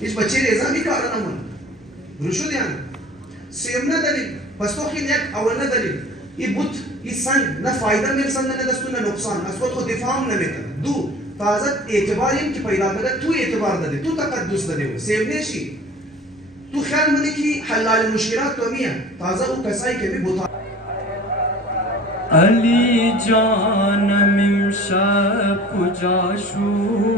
hiç bacı reza bir karanamın. Rüşud yani. Sevme dalil. Pastokin yak avana dalil. ये बुत इस सन न फायदा मेरे सन न दस्तू न नुकसान असवत को दिफाम न मेता दो ताज़त एतबार इन की पैदा कर तू एतबार दे तू तकद्दुस दे सेवने शी तू ख्याल मने की हलाल मुश्किलात तो मियां ताज़ा वो कसाई के भी बुता अली जान मिमशा पुजाशूद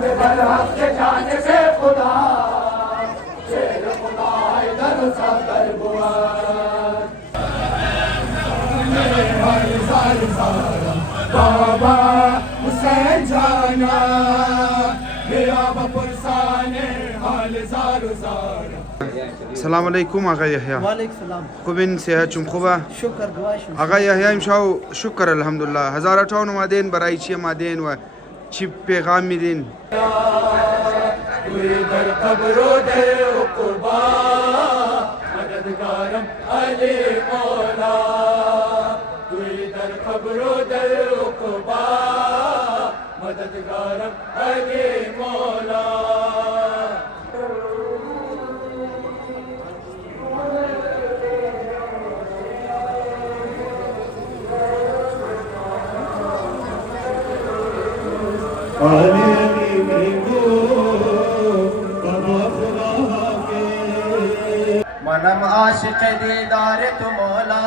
बरहक के जाने से खुदा शेर खुदा इधर सदर बुआ बाबा हुसैन जाना मेरा बपुरसाने हाल ज़ारो ज़ारा السلام عليكم آقا يحيى. وعليكم السلام. خوبین صحت شم خوبه؟ شکر دعای شما. آقا يحيى امشاو شکر الحمدلله 1058 مادین برای چی مادین و چی پیغام میدین؟ کوئی در قبر و در عقبا مددگارم علی مولا کوئی در قبر و در عقبا مددگارم علی مولا मनम आशिक दीदार तु मौला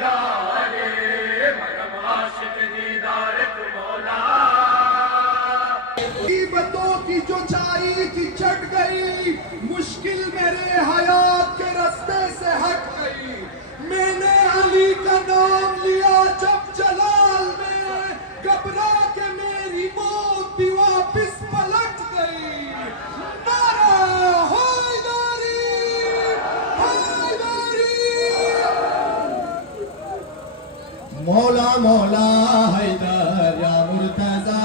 या अली मनम आशिक दीदार तु मौला मुसीबतों की जो चाई थी छट गई मुश्किल मेरे हयात के रास्ते से हट गई मैंने अली का नाम लिया जब जलाल में घबरा के मेरी मौत भी वापिस पलट गई नारा हैदरी हैदरी मौला मौला हैदर या मुर्तजा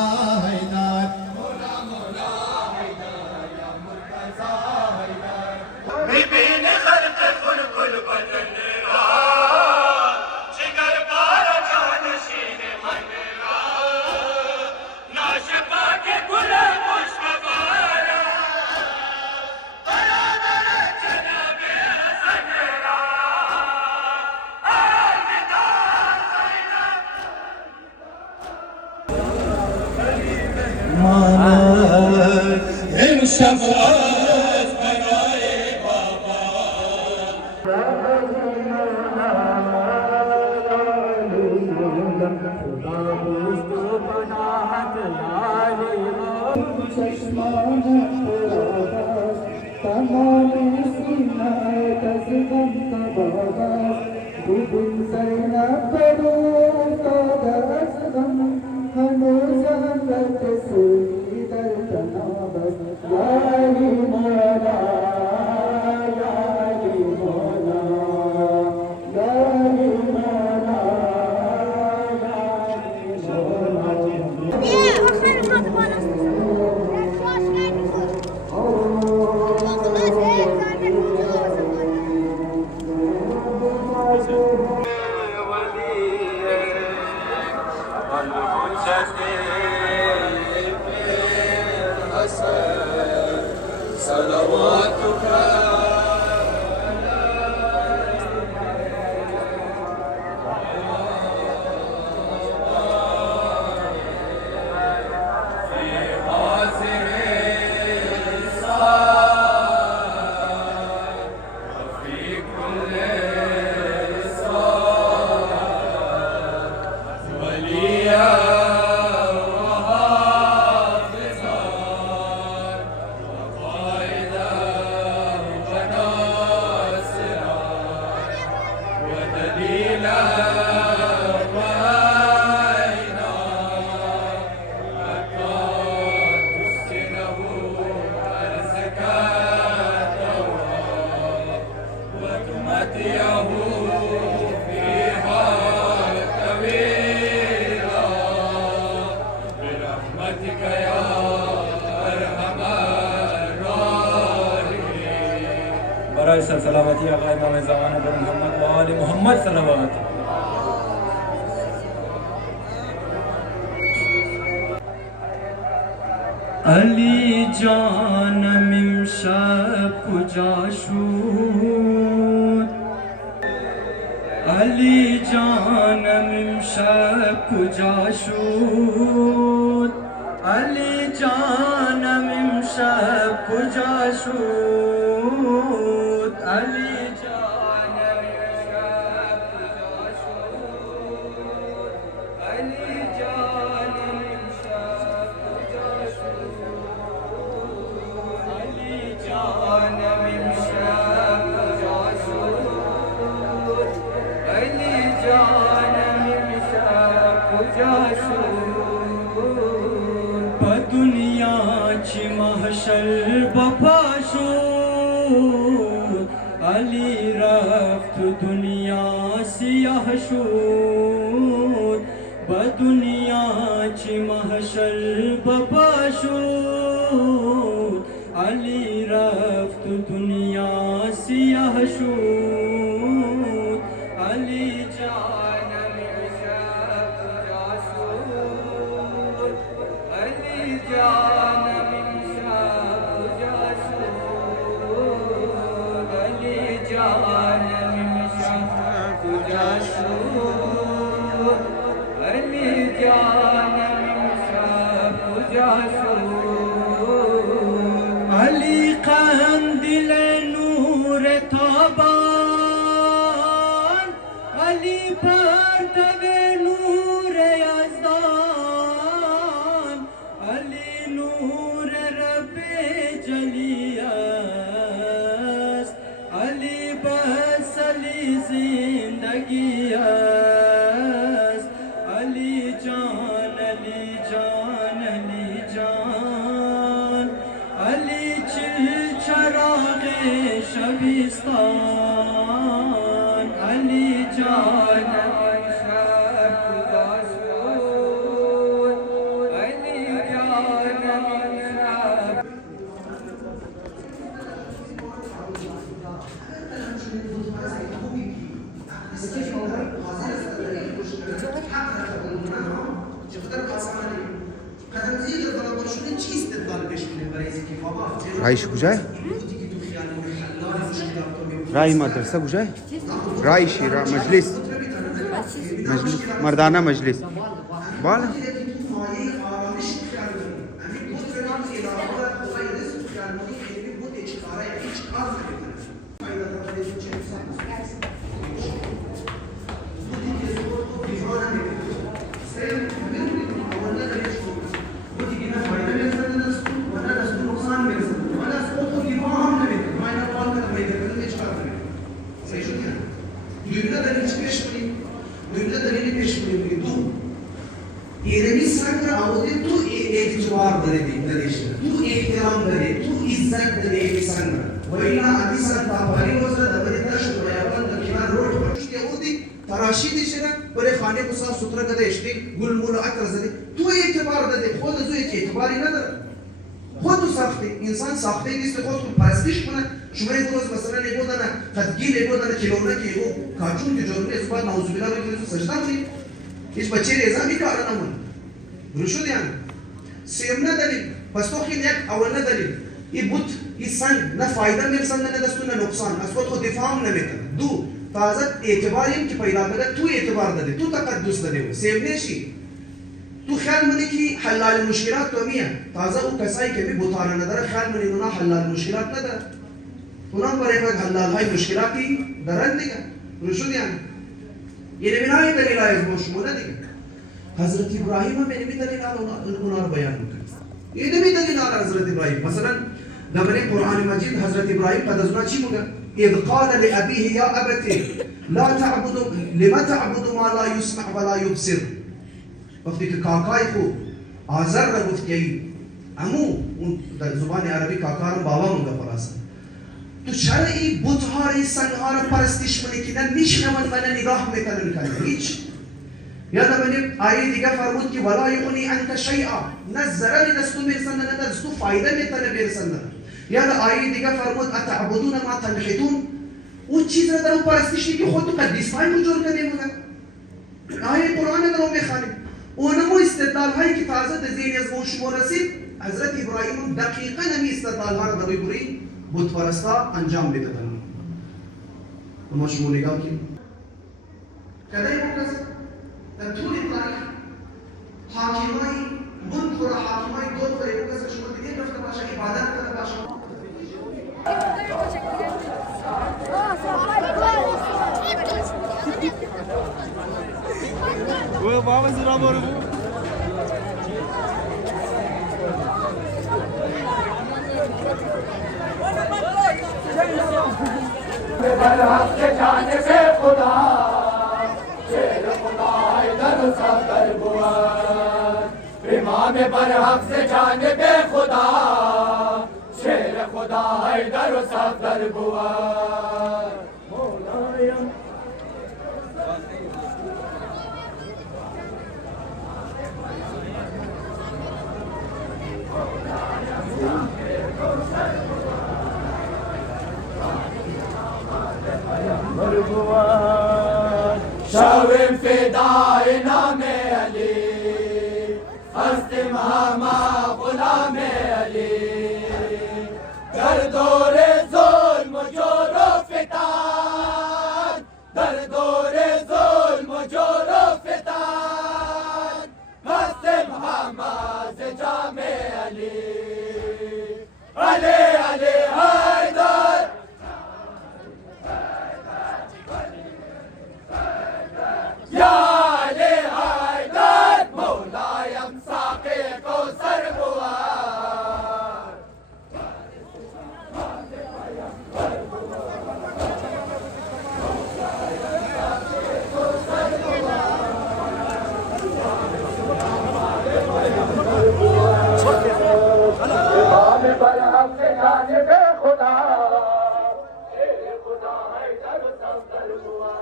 हैदर मौला मौला हैदर या मुर्तजा हैदर बिबिन खल्क खुल खुल बदन जिगर पार जानशीन मन नाशपा के गुल मुश्तबारा बराबर जनाबे हसनरा अलविदा माना इन शफात बनाए बाबा सलामती आका इमाम ज़माना पर मोहम्मद व आले मोहम्मद सल्लल्लाहु अलैहि علی جانم امشب کجا شد علی جانم امشب کجا شد علی جانم امشب کجا شد علی جانم امشب کجا شد علی جانم امشب کجا شد علی جانم امشب کجا شد علی جانم امشب کجا شد با دنیا چی محشر بپا شد علی رفت دنیا سیاه شد با دنیا چی محشر بپا شد علی رفت دنیا سیاه شد علی جانم امشب کجا شد علی جانم امشب کجا شد علی جانم امشب کجا شد علی جانم امشب کجا شد علی قندیل نور تابان علی پرتو نور یزدان علی نور رب جلی است علی بس علی زندگی است علی جان علی جان علی جان علی چل چراغ شبستان علی جان امشب کجا شد علی جان امشب رایش کجای؟ رای مدرسه کجای؟ رایشی را مجلس مجلس مردانه مجلس بالا تراشی دی شده برای خانه کو صاف سوترا کده اشتی گل مول عطر زده تو اعتبار داده خود از اعتباری نداره خود تو ساخته انسان ساخته نیست خود کو پرستش کنه شما یک روز مثلا نگودن خدگی نگودن کیلومتر که او کاچون که جوره زبان نعوذ بالله بگیره تو سجده کنی هیچ بچه رضا میکاره نمون رشود یعنی سیم نداریم پس تو خیلی یک اول نداریم این بود این سنگ نه فایده میرسن نه دستو نه نقصان از خود دفاع هم نمیکنه دو تازه اعتباریم که پیدا کرده تو اعتبار داده تو تقدس داده سیم نشی تو خیال منی که حلال مشکلات تو میه تازه او کسایی که می بوتانه نداره خیال منی اونا حلال مشکلات نداره اونا برای خود حلال های مشکلاتی دارن دیگه رشود یعنی یعنی بنای دلیل های از شما دیگه حضرت ابراهیم هم اینمی دلیل اونا رو بیان میکنه اینمی دلیل حضرت ابراهیم مثلا در قرآن مجید حضرت ابراهیم قد از اونا چی میگه اذ قال لأبيه يا أبتي لا تعبد لما تعبد ما لا يسمع ولا يبصر وقتی که کاکای خو آذر را گفت که امو در زبان عربی کاکا رو بابا مونده خلاصه تو چرا این بت‌ها را این سنگ‌ها را پرستش میکنن میشنون و نگاه میکنن کنن هیچ یاد بنیم آیه دیگه فرمود که ولا یغنی عنک شیئا نه ضرری دستو میرسن نه دستو فایده میتونه برسن یاد آیه دیگه فرمود اتعبدون ما تنحتون اون چیز را در اون پرستش که خود تو قدیس‌های رو جور کنیم آیه قرآن در اون میخوانیم ونمو استدلال هاي كتازة زين يزمو شمو رسيد حضرت إبراهيم دقيقا نمي استدلال هذا دبي بري بود فرستا انجام بددن وما شمو نقال كي كذا يبقى تطول التاريخ حاكماي منظر حاكماي دور فريقه شمو دين رفت باشا عبادات كذا باشا इमाम बरहक से जानिबे खुदा शेर खुदा हैदर सफदर बुआ शविम फिदाए नामे अली हस्ते महामा गुलाम अली दर दौरे जुल्म जोरो फितान दर दौरे जुल्म जोरो फितान हस्ते महामा से जामे अली अले अले हैदर या अली हैदर मौलायम साके को सरबुआ इमाम बरहक से जानिबे खुदा शेर खुदा हैदर सफदर बुआ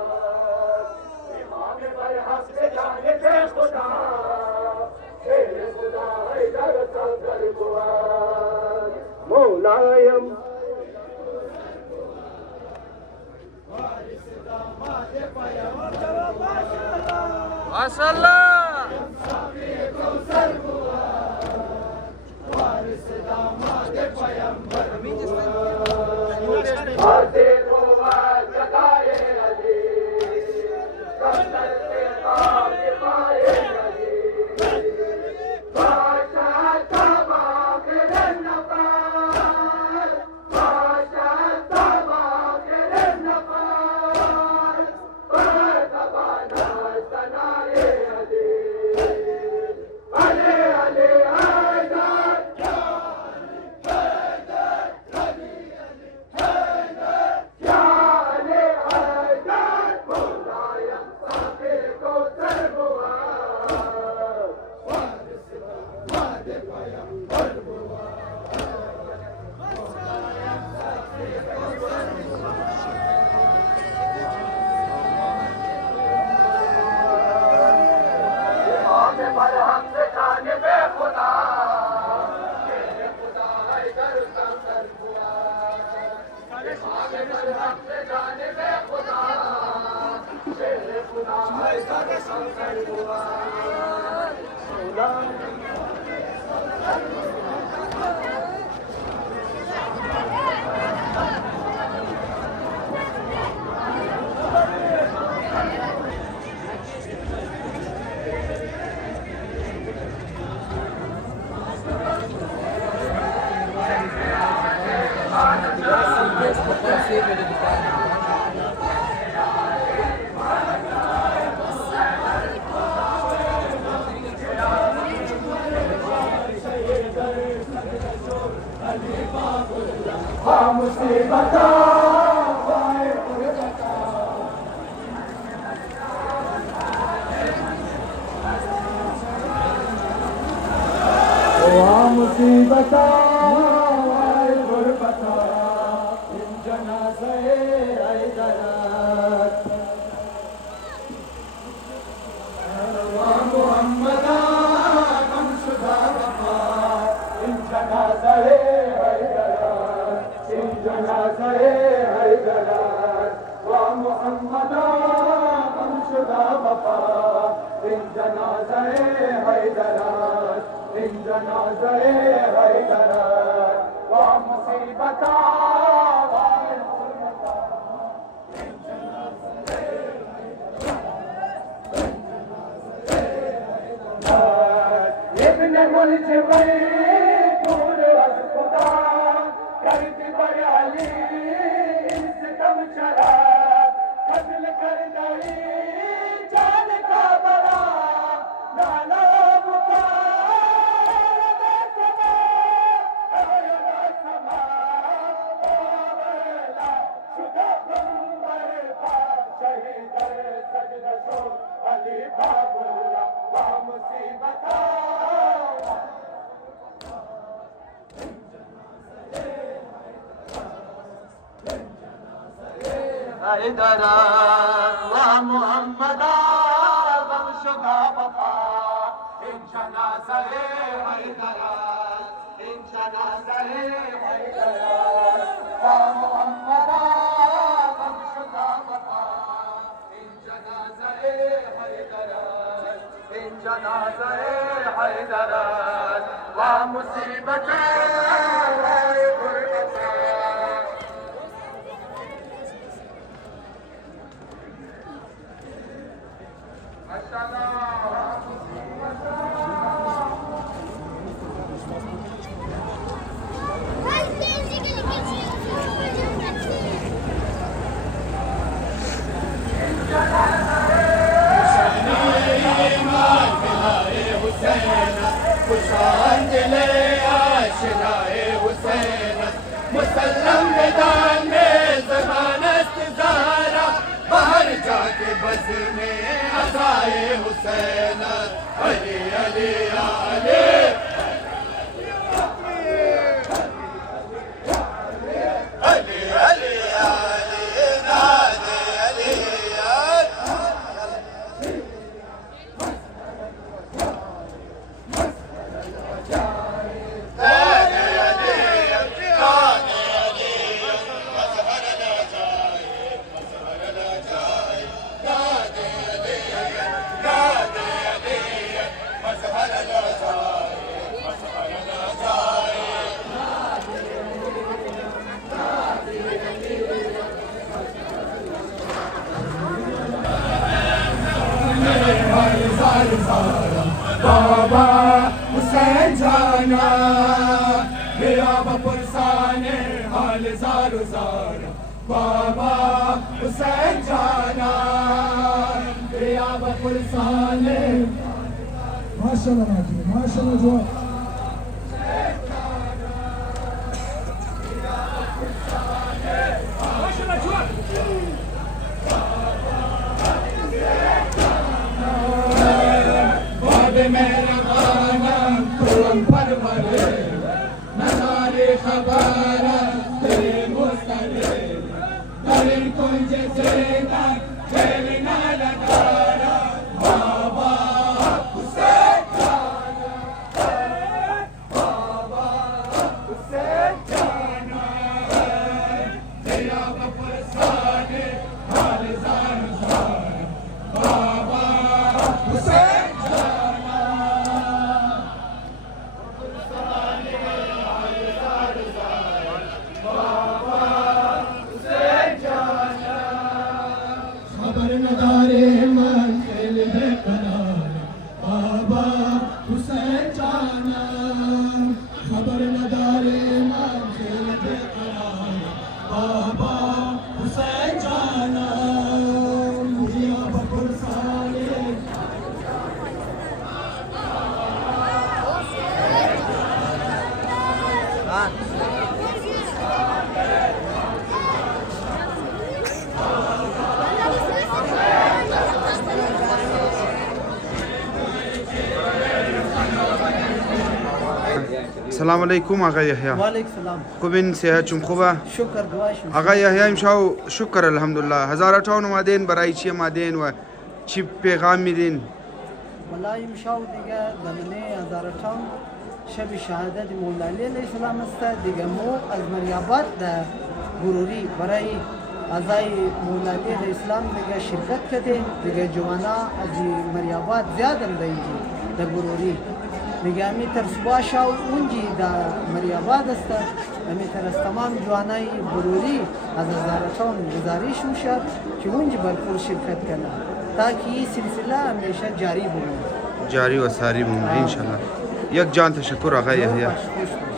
इमाम बरहक से जानिबे खुदा शेर खुदा हैदर सफदर बुआ मौलायम माशाअल्लाह आते हुआ जगाए अली कमर से पाक पाए अली बादशाह तबाक नफार बादशाह तबाक नफार परदबाना सनाए अली अले अले हैदर या अली हैदर मौलायम साके को सरबुआ इमाम बरहक से जानिबे खुदा शेर खुदा हैदर सफदर बुआ इमाम बरहक से जानिबे खुदा शेर खुदा हैदर सफदर बुआ मुसीबत मुसीबत गुरबता इन जनाज़े हैदर मोहम्मद हमशुदा वफा इन जनाज़े हैदर इन जनाज़े हैदर वा मोहम्मद हमशुदा वफा این جنازه حیدرست این جنازه حیدرست و مصیبتا و ابن ملجمی دور از خدا کرتی بر علی ستم چرا قتل کردی جان کا برا لالا بکار بسما آیا سما اولا شدا غمبر پا شهید سجد شو علی باب الله و مصیبتا حیدرا و محمدا بخشدا وفا این جنازه حیدرا این جنازه حیدرا و محمدا بخشدا وفا این جنازه حیدرا این جنازه حیدرا و مصیبت مسلم मैदान में जमानत ज़ारा बाहर जाके बस में अज़ाए हुसैन अली अली अली अली अली अली नादे अली बाबा हुसैन जाना मेरा बपुरसाने हाल ज़ारो ज़ारा बाबा हुसैन जाना मेरा बपुरसाने माशाल्लाह जो मेरा गाना तुम परवरे नज़ारे खबर तेरे मुस्तरे तेरे कुंज से तक तेरे ना लगारा बाबा हुसैन जाना बाबा हुसैन जाना तेरा बपुरसाने हाल ज़ारो ज़ारा बाबा हुसैन السلام علیکم آقا یحیی. وعلیکم سلام. خوبین؟ صحت شما خوبه؟ شکر دعای شما. آقا یحیی امشب شکر الحمدلله 1058 اومدین برای چی اومدین و چی پیغام میدین؟ والله امشب دیگه زمینه 1008 شب شهادت مولا علی علیه السلام است. دیگه مو از مریابات در گروری برای ازای مولوی د اسلام دیگه شرکت کده دیگه جوانا از مریابات زیادم دیگه د گروری دیگه امی تر صبح شاو اونجی دا مریابات است امی تر از تمام جوانای گروری از هزارتون گزارش میشه که اونجی برپور شرکت کنه تاکه این سلسله همیشه جاری بمونه جاری و ساری بمونه انشالله. یک جان تشکر آقای یحیی. خوش باش.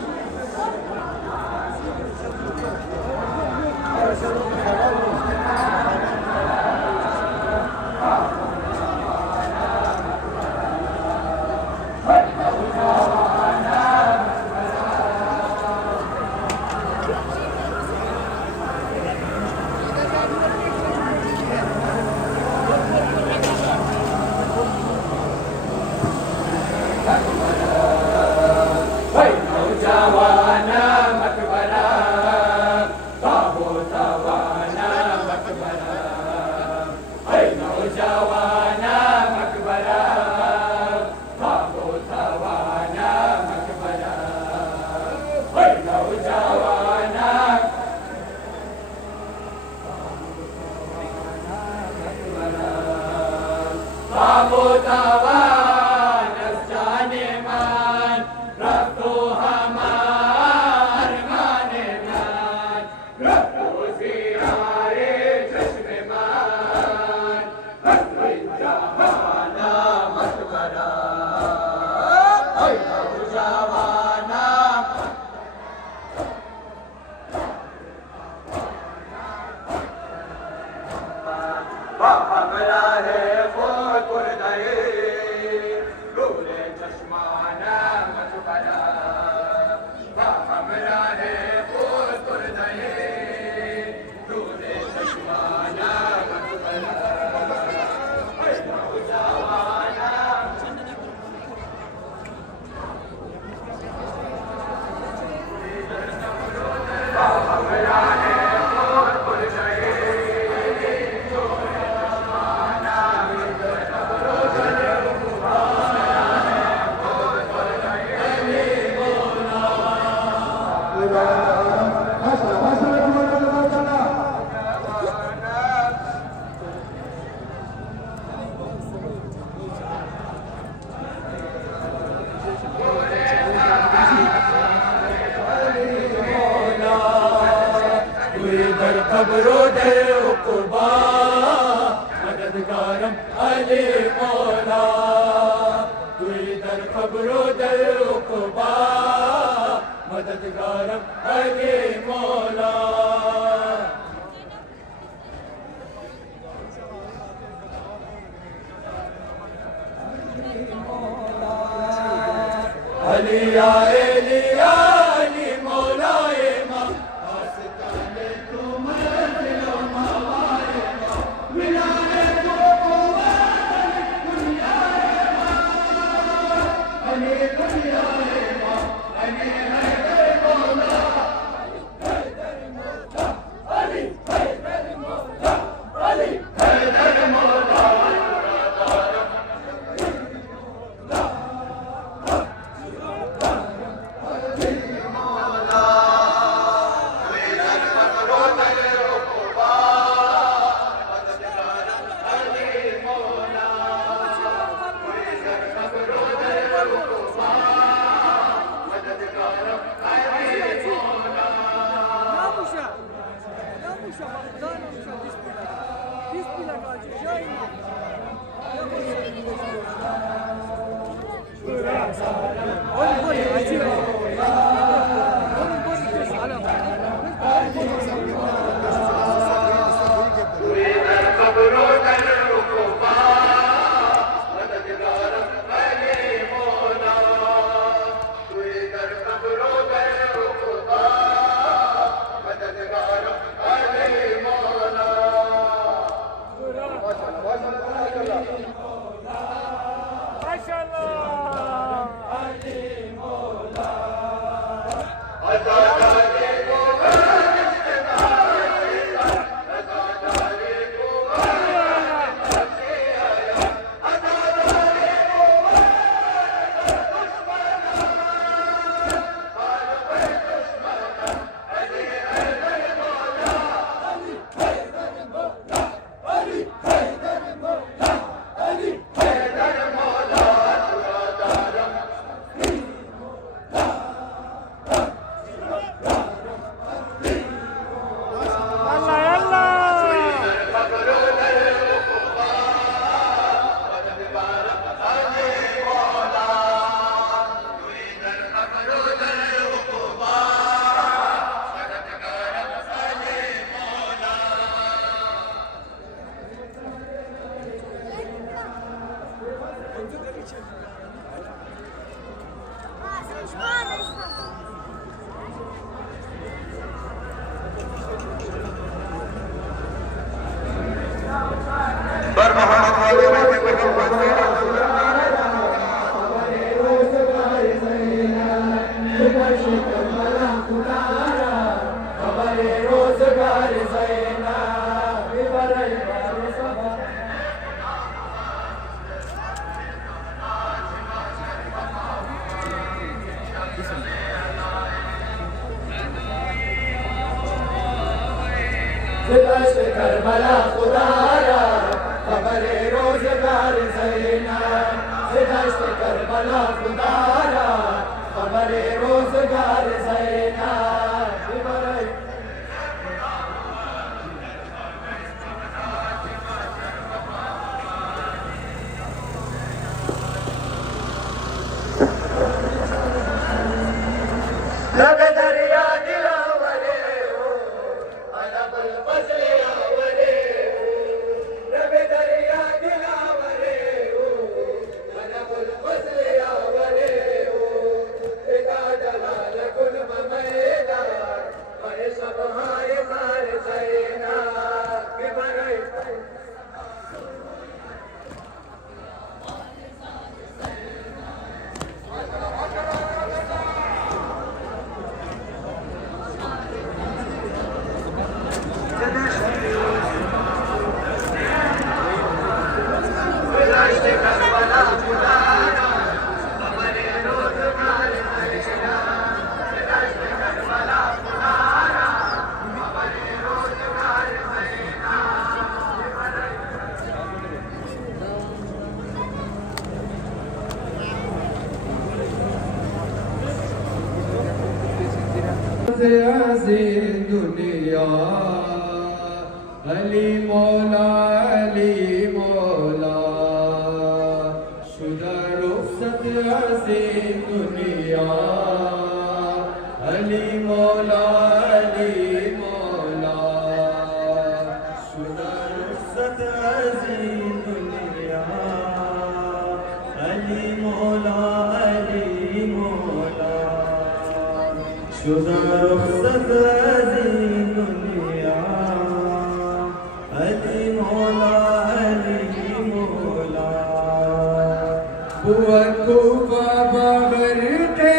खबरों दर उक़बा मददगारम अली मौला तुई दर खबरों दर उक़बा मददगारम अली मौला अली आए लिया अली मौला Olha, दश्त करबला खुदारा खबर रोजगार ज़ैना दश्त करबला खुदारा खबर रोजगार ज़ैना लब दरिया दिलावरे हो अनबल फजले आवरे लब दरिया दिलावरे हो अनबल फजले आवरे हो पिता जलाल गुल ममैदा पर सब हाय मार सैना के बरे अज़ीज़ दुनिया अली मौला शुदा रुखसत अज़ीज़ दुनिया अली मौला शुदा रुखसत अज़ीज़ दुनिया अली मौला शुदा रुखसत अज़ीज़ दुनिया अली मौला बुअतु बाबर के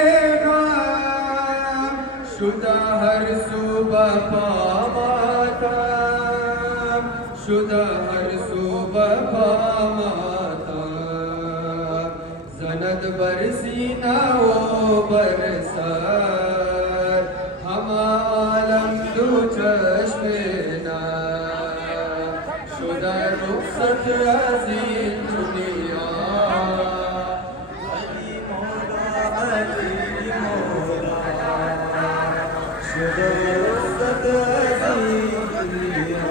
शुदा हर सुबह पामाता शुदा हर सुबह पामाता जनद बरसीना ओ बरसा आलम दो चश्मेना शुदा रुखसत अज़ीज़ दुनिया अली मौला शुदा रुखसत अज़ीज़ दुनिया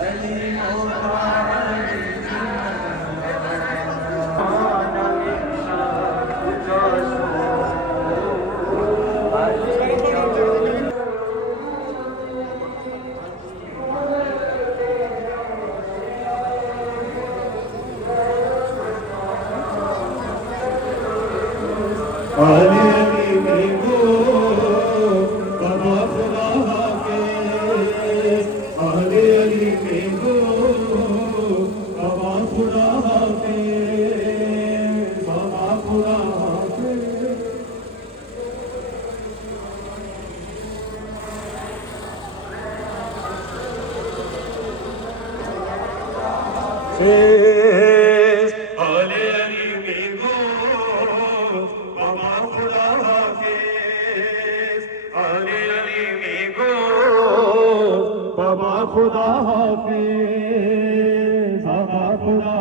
अली मौला खुदा हाफिज़ बाबा खुदा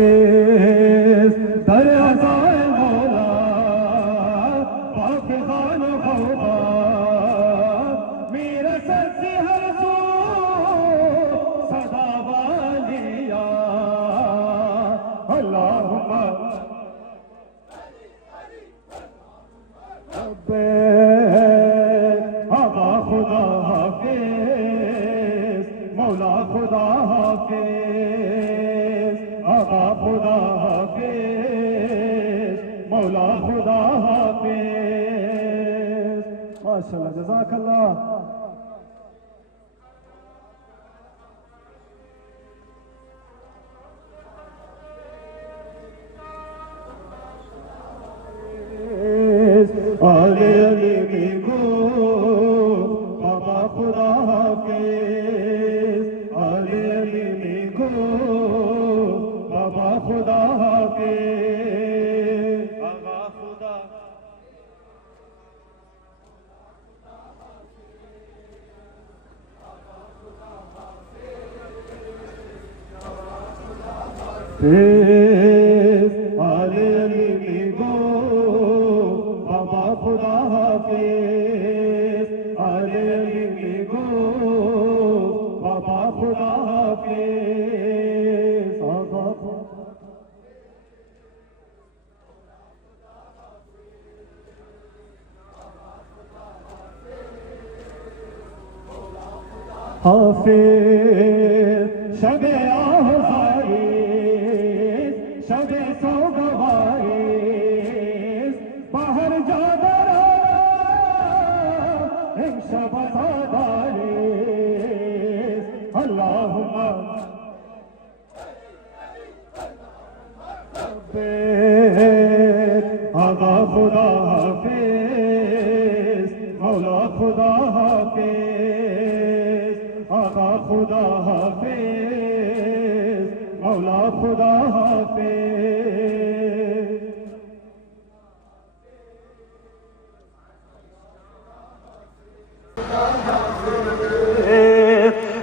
हाफिज़ दरियाज़ाए मौला हाफिज़ान खौफा मेरा सच्ची हर सू सदा वालिया अल्लाहुम्मा आका खुदा हाफिज़ मौला खुदा हाफिज़ आका खुदा हाफिज़ मौला खुदा हाफिज। माशाल्लाह, जज़ाकल्लाह। आले अली में गो बाबा खुदा हाफिज, आले अली में गो बाबा खुदा हाफिज, आगा खुदा आले अली में गो बाबा खुदा हाफिज, आले अली में गो बाबा खुदा हाफिज, आगा हाफिज, शबे आवारीज, शबे सौगवारीज, बाहर जादर शबज़ादारीज, अल्लाहुम्मा आगा खुदा हाफिज, मौला खुदा हाफिज, आगा खुदा हाफिज, मौला खुदा हाफिज।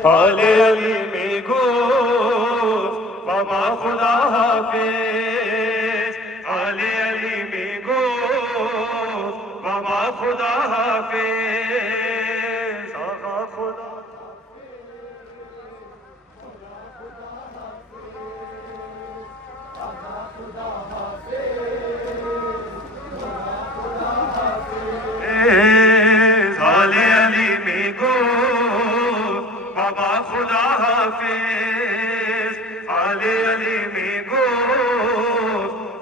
आले अली में गो बाबा खुदा हाफिज, आले अली में गो बाबा खुदा हाफिज, आगा खुदा आले अली में गो बाबा खुदा हाफिज, आले अली में गो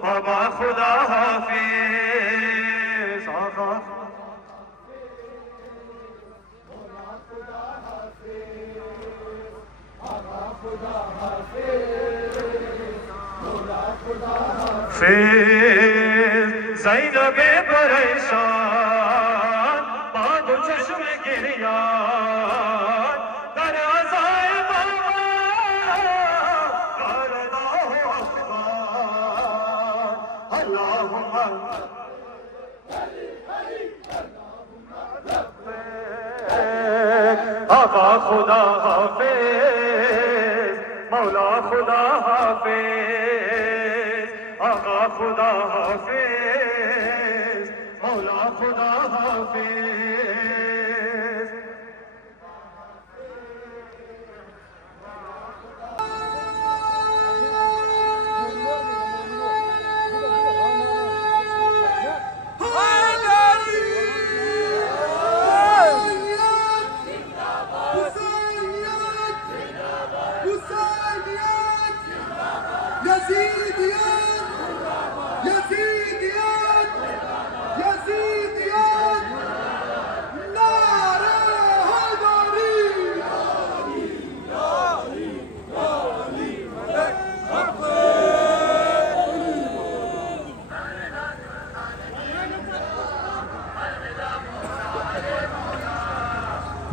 बाबा खुदा हाफिज, आगा फिर ज़ैनबे परेशान बाद चश्म गिरियान दर अज़ाए बाबा करदा हो अफ़गान, अल्लाहुम्मा आका खुदा हाफिज, मौला खुदा हाफिज, आका खुदा हाफिज, मौला खुदा हाफिज।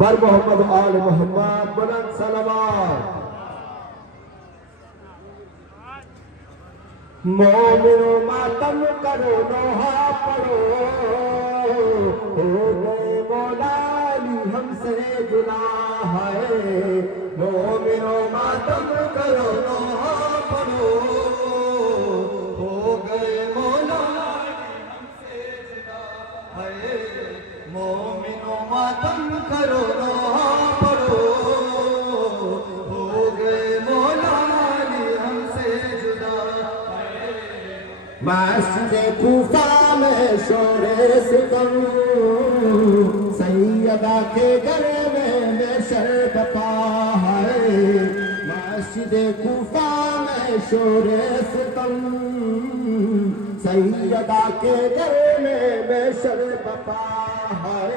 बर मोहम्मद आल मोहम्मद बुलंद सलावत। मोमिनो मातम करो लोहा पड़ो, हो गए मौला अली हमसे जुदा है। मोमिनो मातम करो लोहा पड़ो, हो गए मौला अली हमसे जुदा है। मोमिनो मातम करो लोहा पड़ो, हो गए मौला अली हमसे जुदा। मस्जिद कूफा में शोरे सितम, सैयदा के घर में बेशर बपा है। मस्जिद कूफा में शोरे सितम, सैयदा के घर में बेशर बपा है।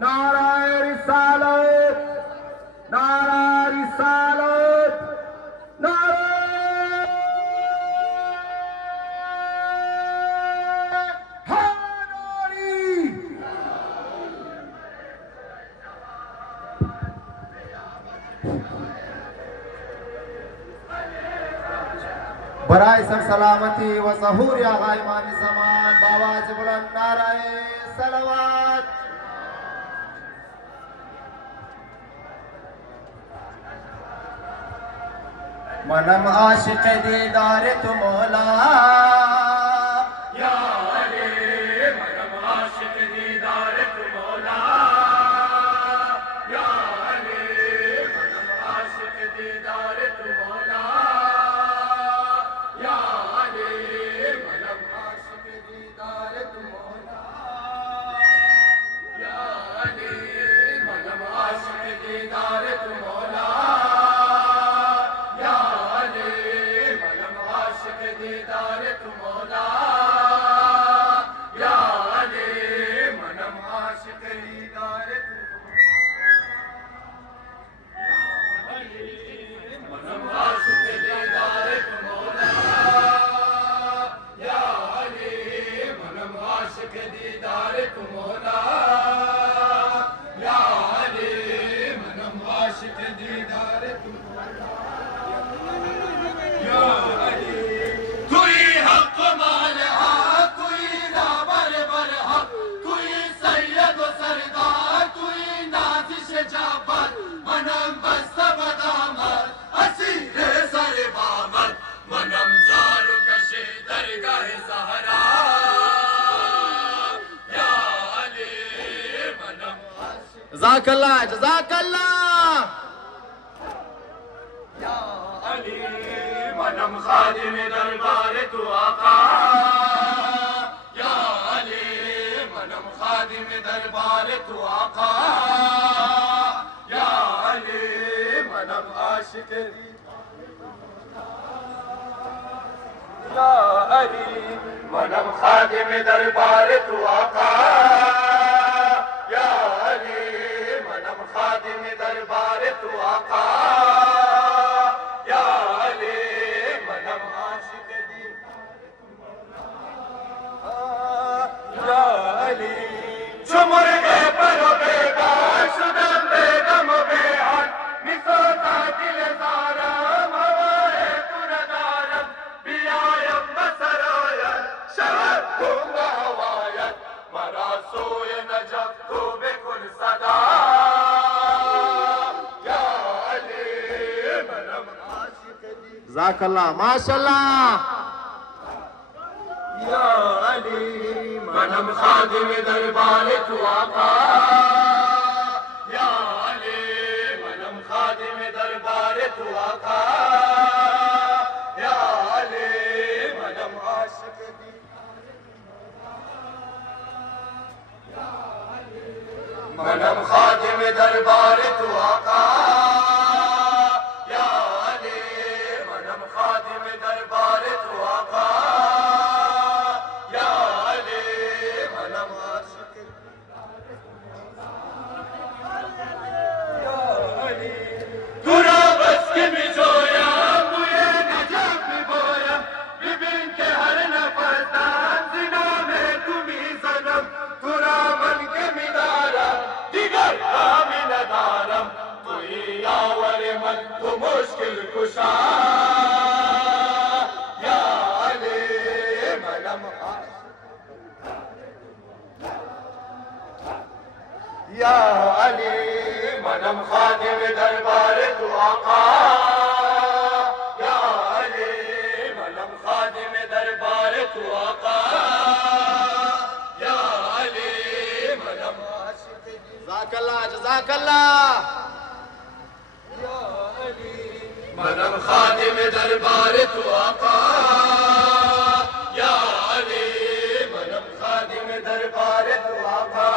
नाराए रिसालत, नारा रिसालत, नारा हैदरी। बराए सर सलामती व सहूर या गायमान ज़मान बावाज़ बुलंद नाराए सलावत। मनम आशिक़ दीदार तु मौला या अली मनम आशिक़ दीदार तु मौला या अली मनम आशिक़ दीदार तु मौला या अली मनम आशिक़ दीदार तु मौला या अली मनम आशिक़ दीदार तु मौला दीदार तु मौला या अली मनम आशिक़ दीदार तु मनम आशिक़ दीदार तु मौला या अली मनम आशिक़ दीदार तु मौला या अली मनम आशिक़ दीदार तु या अली जज़ाकल्लाह जज़ाकल्लाह। या अली मनम खादिम दरबार तु आका या अली मनम खादिम दरबार तु आका या अली मनम आशिक़ या अली मनम खादिम दरबार तु आका या अली मनम खादिम दरबार तु आका या अली मनम आशिक़ या अली चुमर के परो बेगार शुदम बेगम बेहार मिसोता दिल सारम हवाए तुरदारम बियायम बसरायत शहर कुंगा हवायत मरा सोय नजब तो बेकुल सदा या अली मनम आशिक़ जज़ाकल्लाह माशाअल्लाह। या अली मनम खादिम दरबार तु आका या अली मनम खादिम दरबार तु आका या अली मनम आशिक़ मनम खादिम दरबार तु आका या अली मनम खादिम दरबार तु आका या अली मनम आशिक़ या अली तुरा बस के मिजोया मुझे नजब में बोया बिबिन के हर नफसान जिना में तुम्ही सनम तुरा मन के मिदारा दिगर आमिन दारम तुई यावर मन तु मुश्किल कुशा या अली मनम या अली मनम खादिम दरबार तु आका या अली मनम खादिम दरबार तु आका या अली मनम आशिक़ जज़ाकल्लाह जज़ाकल्लाह। या अली मनम खादिम दरबार तु आका या अली मनम खादिम दरबार तु आका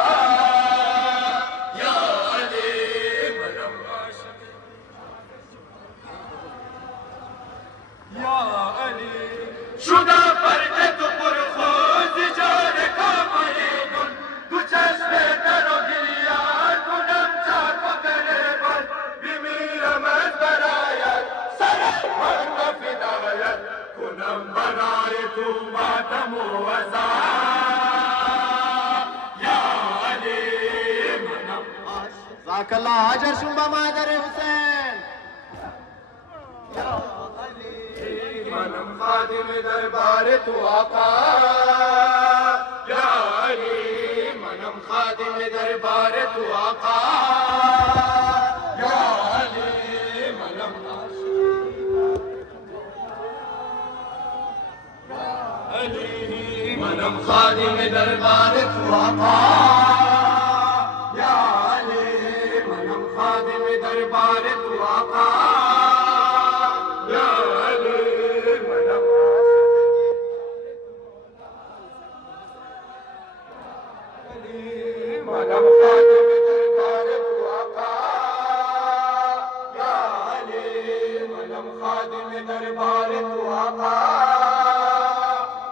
شده برده تو پرخوز جاره کامایگون دو چشم در و گریان کنم چار پکره بمیرم از برایت سر من فدایت کنم برای تو ماتم و عزا یا علی منم ذاك الله هاجر شنبا مادر حسین منم خادم دربار تو آقا یا علی منم خادم دربار تو آقا یا علی منم علی منم خادم دربار تو آقا یا علی منم خادم دربار تو آقا یا علی منم منم خادم دربار تو آقا یا علی منم خادم دربار تو آقا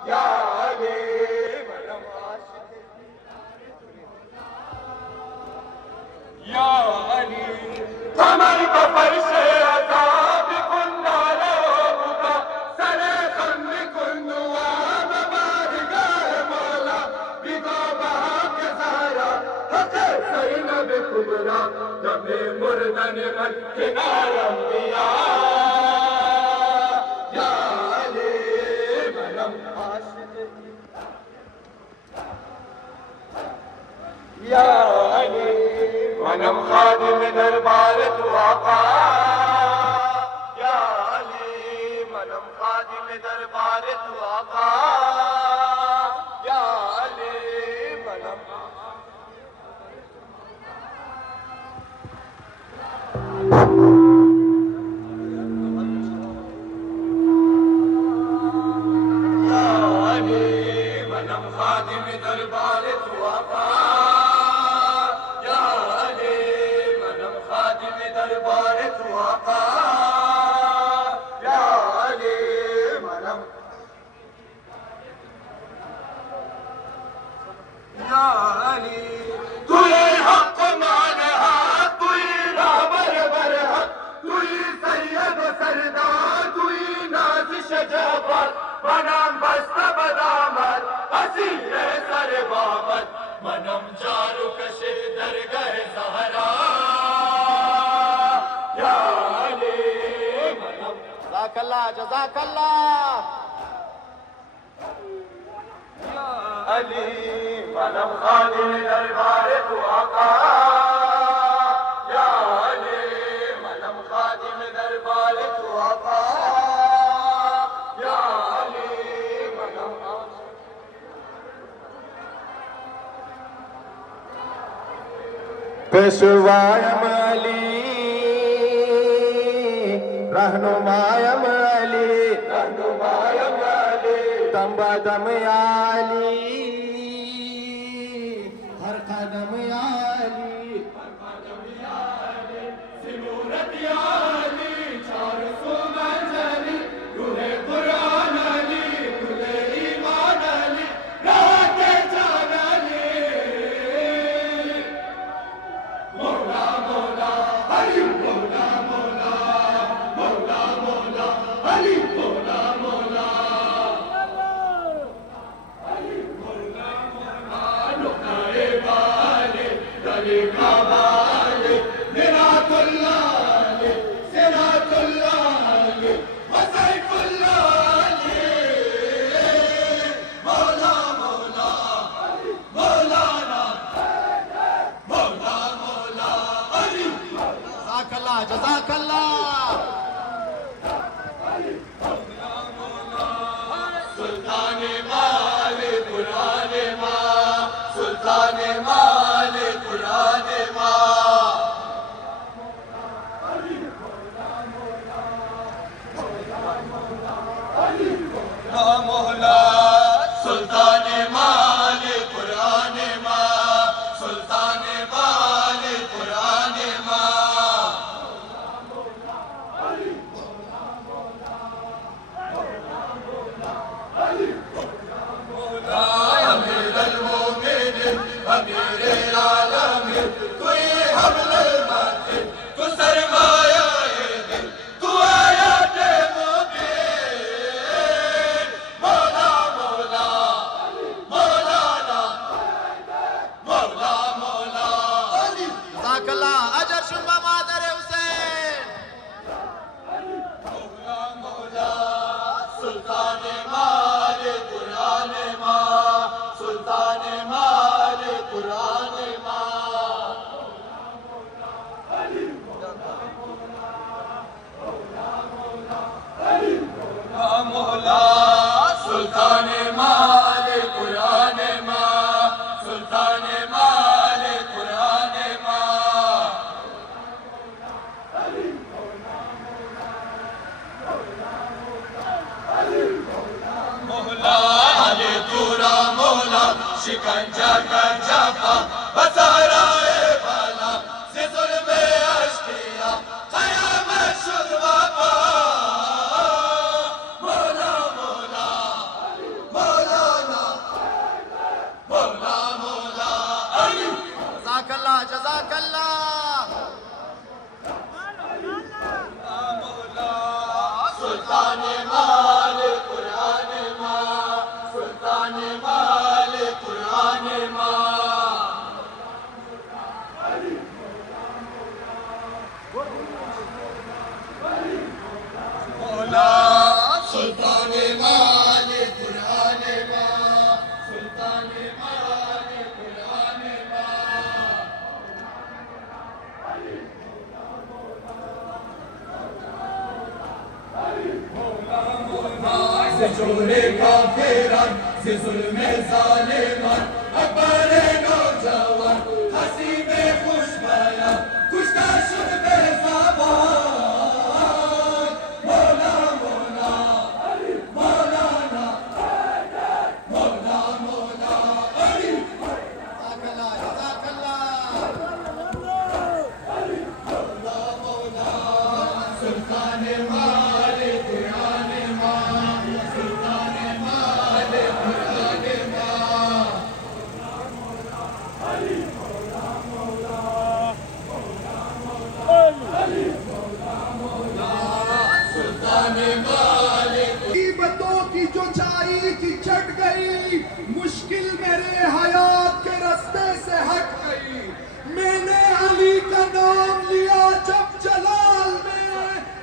یا علی منم یا علی کمر کو فرش عذاب کن ناله بکا سر خم کن دعا بارگاه مولا بگو بحق زهرا حق زینب کبرا دم مردن من کنارم بیا یا علی منم عاشق یا علی منم خادم دربار تو آقا یا علی منم خادم دربار تو آقا یا علی منم یا علی منم خادم دربار تو آقا یا علی منم خادم دربار تو آقا یا علی منم یا علی توی حق مان حق توی رهبر بر حق توی سید و سردار توی نازش جبار منم بسته بدامد اسیر سر بابد منم جارو کش درگاه زهرا یا علی منم جزاك الله جزاك الله یا علی منم خادم دربار تو آقا یا علی منم خادم دربار تو آقا یا علی منم पेशवायम अली रहनुमायम अली रहनुमायम अली दम अली हर कदम अली सिमूरत या अली 400 मंजली रूहे कुरान अली खुले ईमान अली रात जान अली मौला मौला अली मौला मौला मौला मौला अली मौला मौला अली मौला दुनिया का जाफा बसहराए बाला से जुल्मे अश्किया क़यामत शुद वापा मौला मौला मौलाना मौला मौला अली जज़ाकल्लाह जज़ाकल्लाह सुल्तान माल कुरान माँ सुल्तान माल कुरान माँ मौला सुल्तान माल कुरान माँ सुल्तान माल कुरान माँ से जोरे काफिरान से जुल्मे ज़ालिमान अकबरे नौजवान हंसी में खुश बयां खुश का शुद बेज़बान मौला मौला मौलाना मौला मौला अली जज़ाकल्लाह जज़ाकल्लाह मौला मौला सुल्तान माल कुरान माँ सुल्तान माल कुरान माँ सुल्तान माल मुसीबतों की जो चाई थी चट गई मुश्किल मेरे हयात के रास्ते से हट गई मैंने अली का नाम लिया जब जलाल में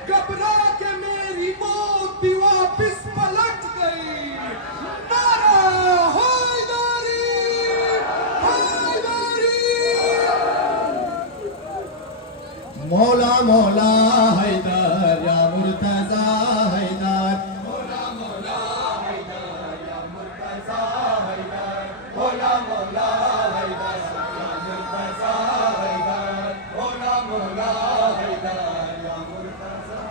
घबरा के मेरी मौत भी वापिस पलट गई नारा हैदरी हैदरी मौला मौला हैदर या मुर्तजा हैदर मौला मौला हैदर या मुर्तजा हैदर मौला मौला हैदर या मुर्तजा हैदर मौला मौला हैदर या मुर्तजा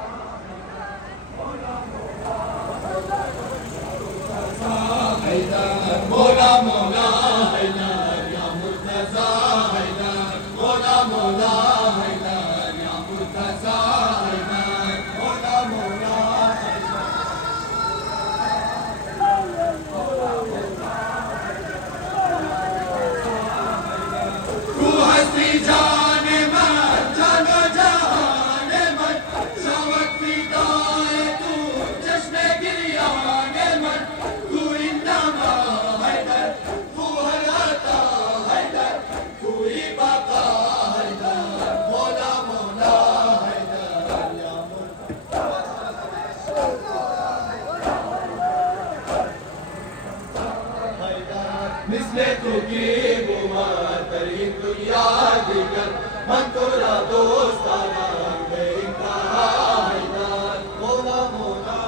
हैदर मौला मौला हैदर या मुर्तजा हैदर मौला मौला हैदर या मुर्तजा हैदर मौला मौला तू हस्ती जाने मन जानो जहाने मन शावक फिदाए तू चश्मे गिरियाने मन तू इंदमा हैदर तू हराता हैदर तू ही बाका हैदर मौला मौला हैदर या मिसले तू की बुमा तरी दुनिया दिगर मन तोरा दोस्ताना बेइंतहा हैदर मौला मौला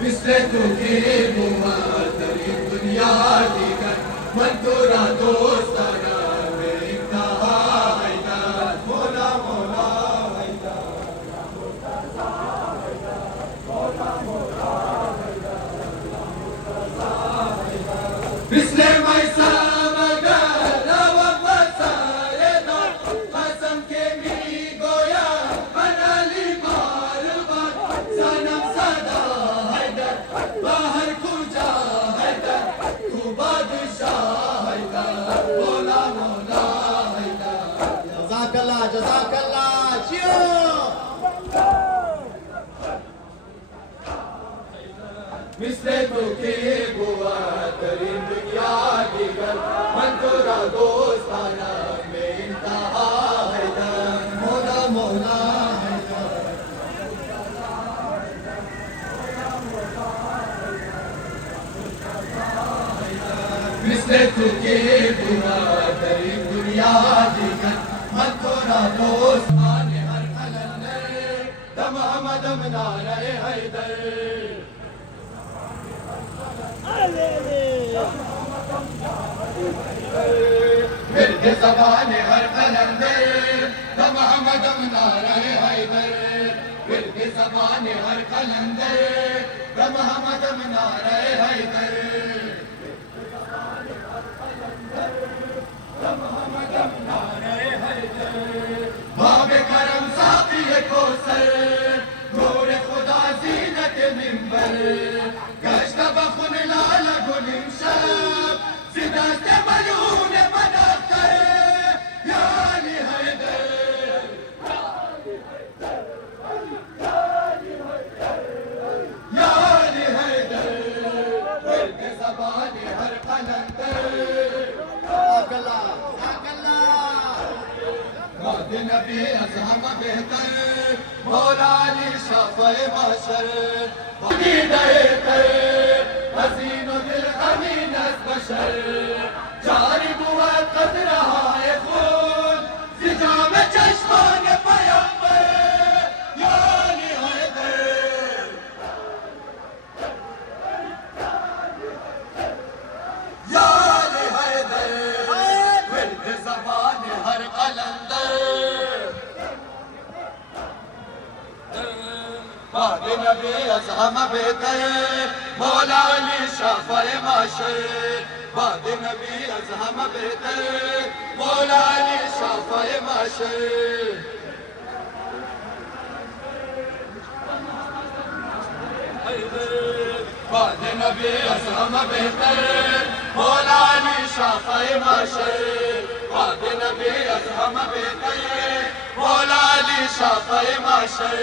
मिसले तू की बुमा तरी दुनिया दिगर मन तोरा दोस्ताना बेइंतहा हैदर मौला मौला पिछले मैसा मगर वफासारेदा कसम के मी गोया बनाली बार बार सनम सदा हैदर बाहर खुजा हैदर तू बादशाह हैदर मौला मौला हैदर जज़ाकल्लाह जज़ाकल्लाह जियो मिसले तो के बुआ तरी दुनिया दिगर मन तोरा दोस्ताना बेइंतहा हैदर मौला मौला हैदर मिसले तो के बुआ तरी दुनिया दिगर मन तोरा दोस्ताने हर कलंदर दम दम नारे हैदर मिर्द ज़बान हर कलंदर दम दम नारे हैदर मिर्द ज़बान जबान हर कलंदर गम हमदम नारे हैदर बाबे करम साफी कोसर नूर खुदा जीनत मिंबर गश्त बखुन लाल गुलिम शब जिदा से मलून बना कर या अली हैदर या अली हैदर वर्द ज़बान हर कलंदर अगला मौत नबी अज़हम बेहतर मौला अली शाफ़ए माशर बनी दए कर हसीन व दिल अमीन अज़ बशर जारी बुआ कद रहा है खून ज़िजा में चश्मान पैगंबर या अली हैदर या अली हैदर विर्द ज़बान हर कलंदर बाद नबी अज़हम बेहतर मौला अली शाफ़ए माशर बाद नबी अज़हम बेहतर मौला अली शाफ़ए माशर बाद नबी अज़हम बेहतर मौला अली शाफ़ए माशर बाद नबी अज़हम बेहतर मौला अली शाफ़ए माशर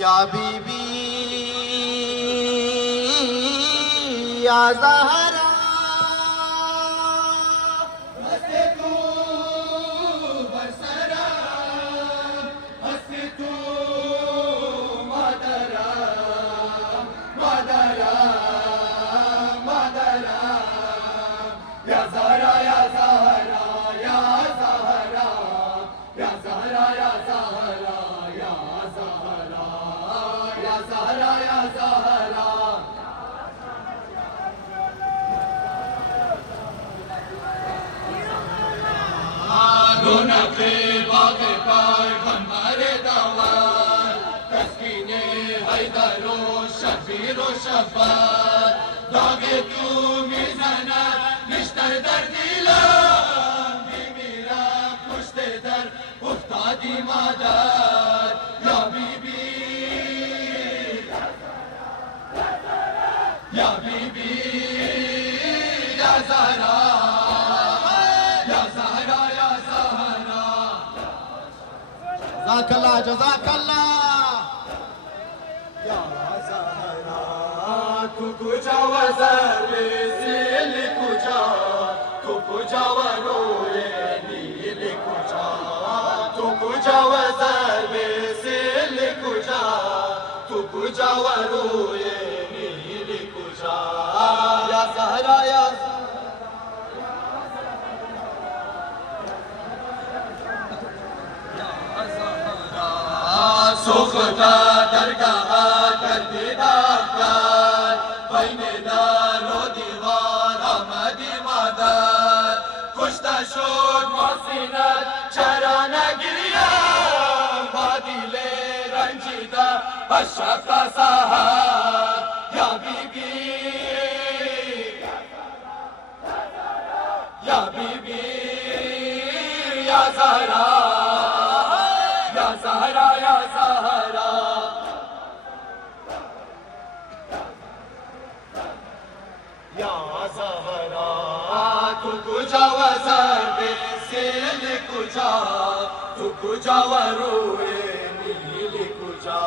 या बीबी या ज़हरा हंसे तू बरसरा हंसे तू मादरा मादरा मादरा या ज़हरा या ज़हरा या ज़हरा या ज़हरा या ज़हरा या ज़हरा या ज़हरा या ज़हरा रोनक़े बाग़े पार हमारे दावार तस्कीने हैदरो शफीरो शफ़ात दागे तू मिज़ाना निश्तर दर दिलाम मेरा पुश्ते दर उफ्तादी मादार या बीबी या बीबी या ज़हरा या ज़हरा या ज़हरा ज़ाकल्लाह जज़ाकल्लाह या ज़हरा तू कुजा वज़र ज़िल कुजा तू कुजा वरोए नील कुजा तू कुजा वज़र ज़िल कुजा तू कुजा वरोए नील कुजा या ज़हरा या सुखता दरगाह दीदार बैने दारो दीवार आमदी मादार कुश्ता शोद मसीनत चराना गिरिया बादिले रंजीदा अशका सहार या बीबी या बीबी या ज़हरा या ज़हरा या ज़हरा या ज़हरा तू कुजा वज़र बेसिल कुजा तू कुजा वरोए नील कुजा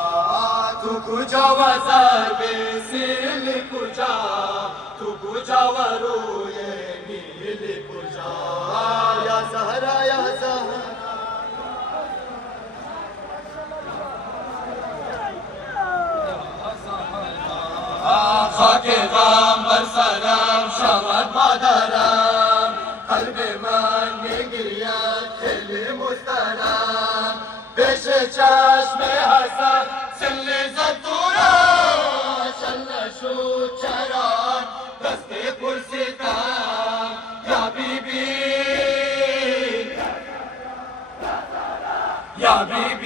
तू कुजा वज़र बेसिल कुजा तू कुजा वरोए नील कुजा या ज़हरा या ज़हरा खाके गाम बरसराम शवद मादराम कल्बे मन गिरिया दिल मुस्तराम पेश चश्मे हसन सिल्ले ज़तूरा शल्लशु चरान दस्ते पुरसिताम या बीबी या बीबी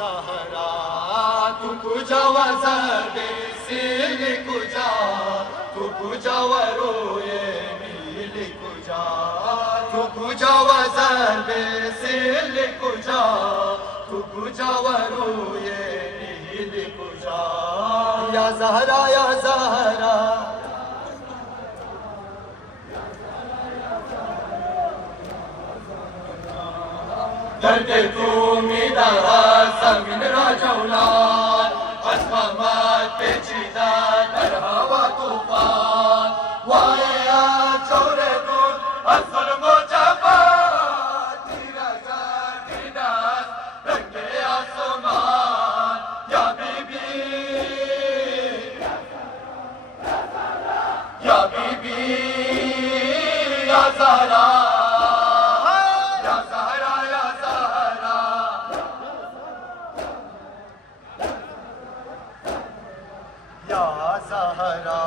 Zahra, tu kuja wazarbe sili kuja, tu kuja waroye mili kuja, tu kuja wazarbe sili kuja, tu kuja waroye mili kuja. Ya Zahra, ya Zahra. Derde tumi daha zamin ra jawlan, asmamat pechida dar hawa tufan, waye aaj chore dun az zulm o jafa, tira gar dinas range asman, ya bibi, ya bibi, ya Zahra. Zahra,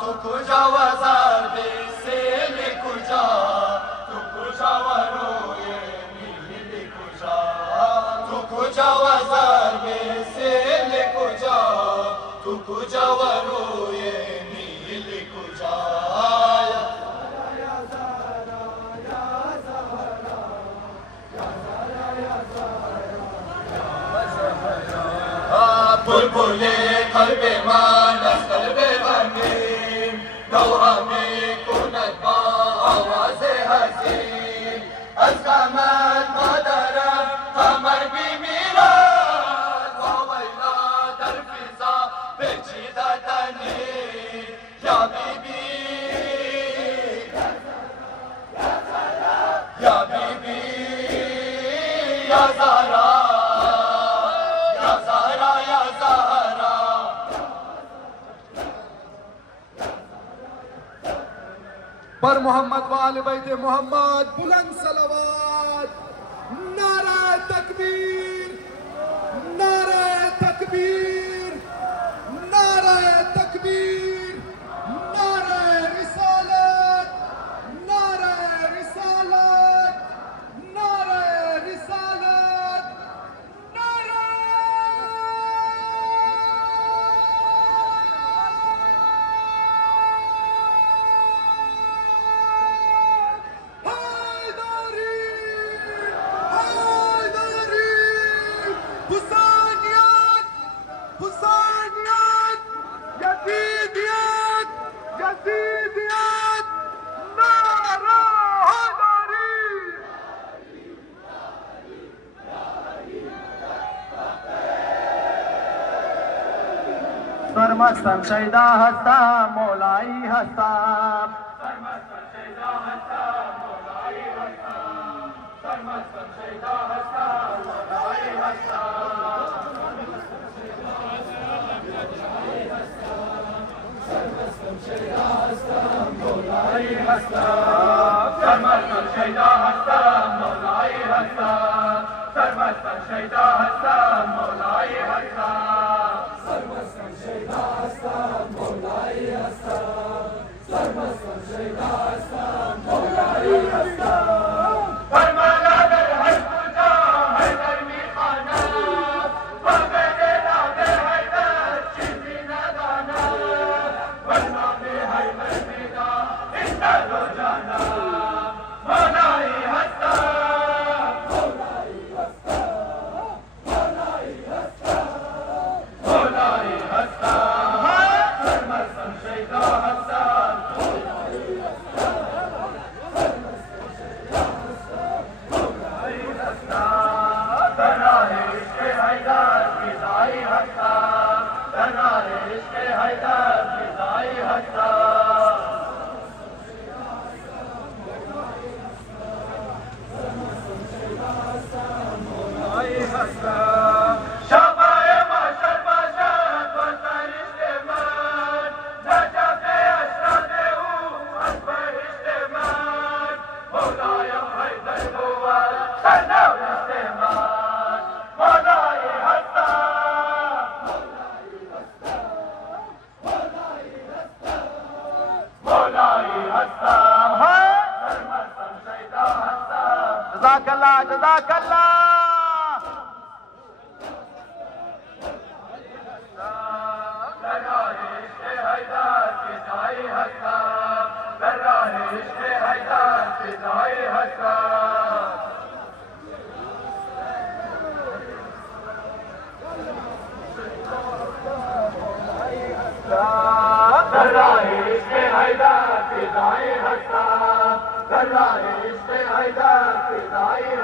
tu kuja wazarbe sili kuja, tu kuja waroye mili kuja, tu kuja wazarbe sili kuja, tu kuja waroye mili kuja. Ya Zahra, ya Zahra, ya Zahra, ya Zahra. Bulbule kalbe manas kalbe bangin, Dawha mein kunat ba awaze hazin, azkamat madara hamar bi mirat, wawayla dar fiza pechida tani, ya bibi, ya bibi, ya Zahra. पर मोहम्मद वाले बैते मोहम्मद बुलंद सलावत, नारा तकबीर, नारा तकबीर, नारा तकबीर, नारा रिसालत, नारा रिसालत, नारा रिसालत, नारा Sarmastan shayda hasta molai hasta,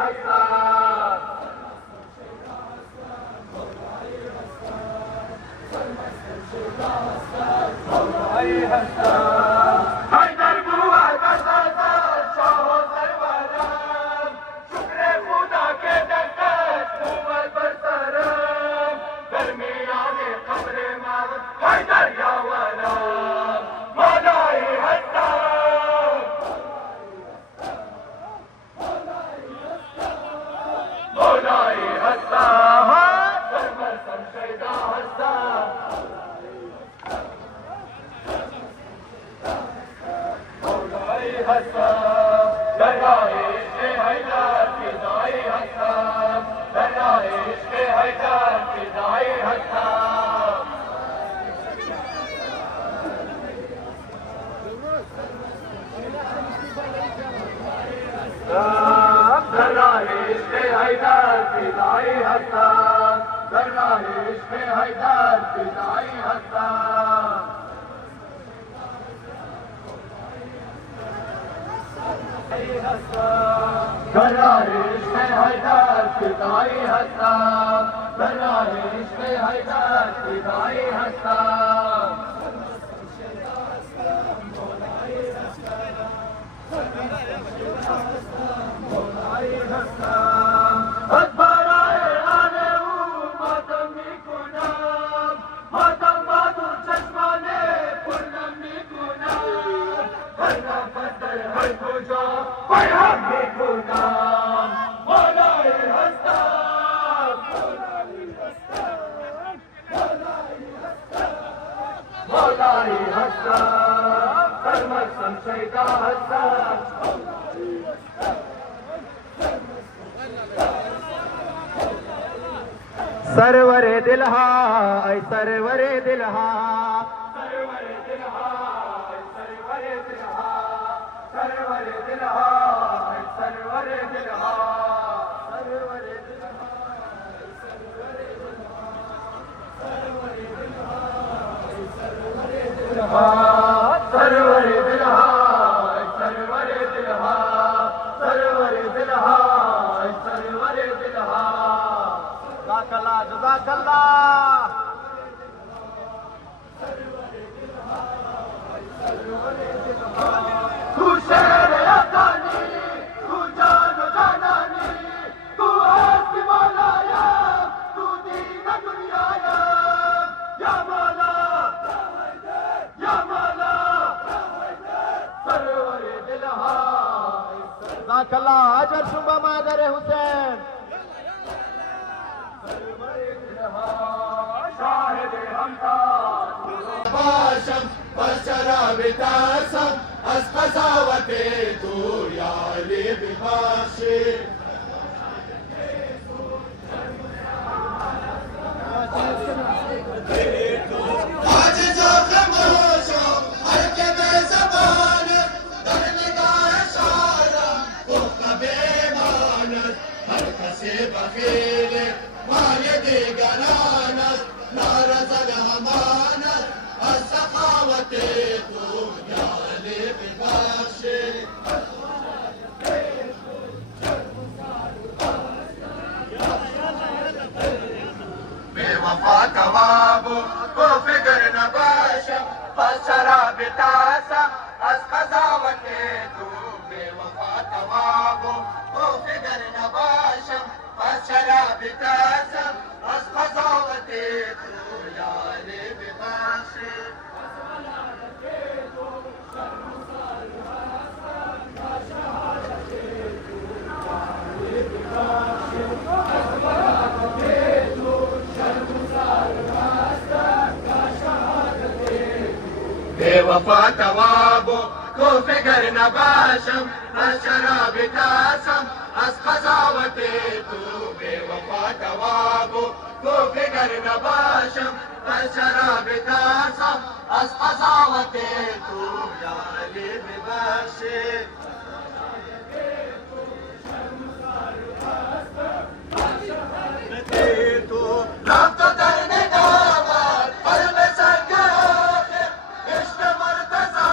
Hasan Haider बुआ का सरदार शाहो सरवराम शुक्र खुदा के दस्तक कुंवर पर सरम दरमियाने खबरे मावत हैदर या वराम मौलाई हसन मौलाई हसन सरवर संशयदा हसन सरवरे दिलहा ऐ सरवरे दिलहा सरवरे दिलहा ऐ सरवरे दिलहा सरवरे दिलहा ऐ सरवरे दिलहा सरवरे दिलहा सरवरे दिलहा ऐ सरवरे दिलहा सरवरे दिलहा ऐ सरवरे दिलहा सरवरे दिलहा ऐ सरवरे दिलहा जज़ाकल्लाह जज़ाकल्लाह तू शेर अकानी तू जान जानानी तू आसि मौलाया तू दीन दुनियाया या मौला या मौला सरवरे दिलहा जज़ाकल्लाह अजर शुभा मादर हुसैन शाहिद हमदान बाशम बशरा बितासम अस कसावते तू या अली बिबाशी आज जो खमोशो हर के बेज़बान दर निगाह शारम को कबे मानत हर कसे बखील मायदे गरानत नारज़ल हमानत अस्सखावते तू या अली बिबाशी बेवफा तवाब को फिक्र न बाशम बस शराब तासम अस कज़ावते तू बेवफा तवाब को फिक्र न बाशम बस शराब तासम अस कज़ावते तू या अली बिबाशी बेवफा तवाबो को फिक्र न बाशम बस शराब तासम अस कज़ावते तू बेवफा तवाबो को फिक्र न बाशम बस शराब तासम अस कज़ावते तू या अली बिबाशी रफ्त दर्द दामन पर में संग आखिर इश्क मुर्तज़ा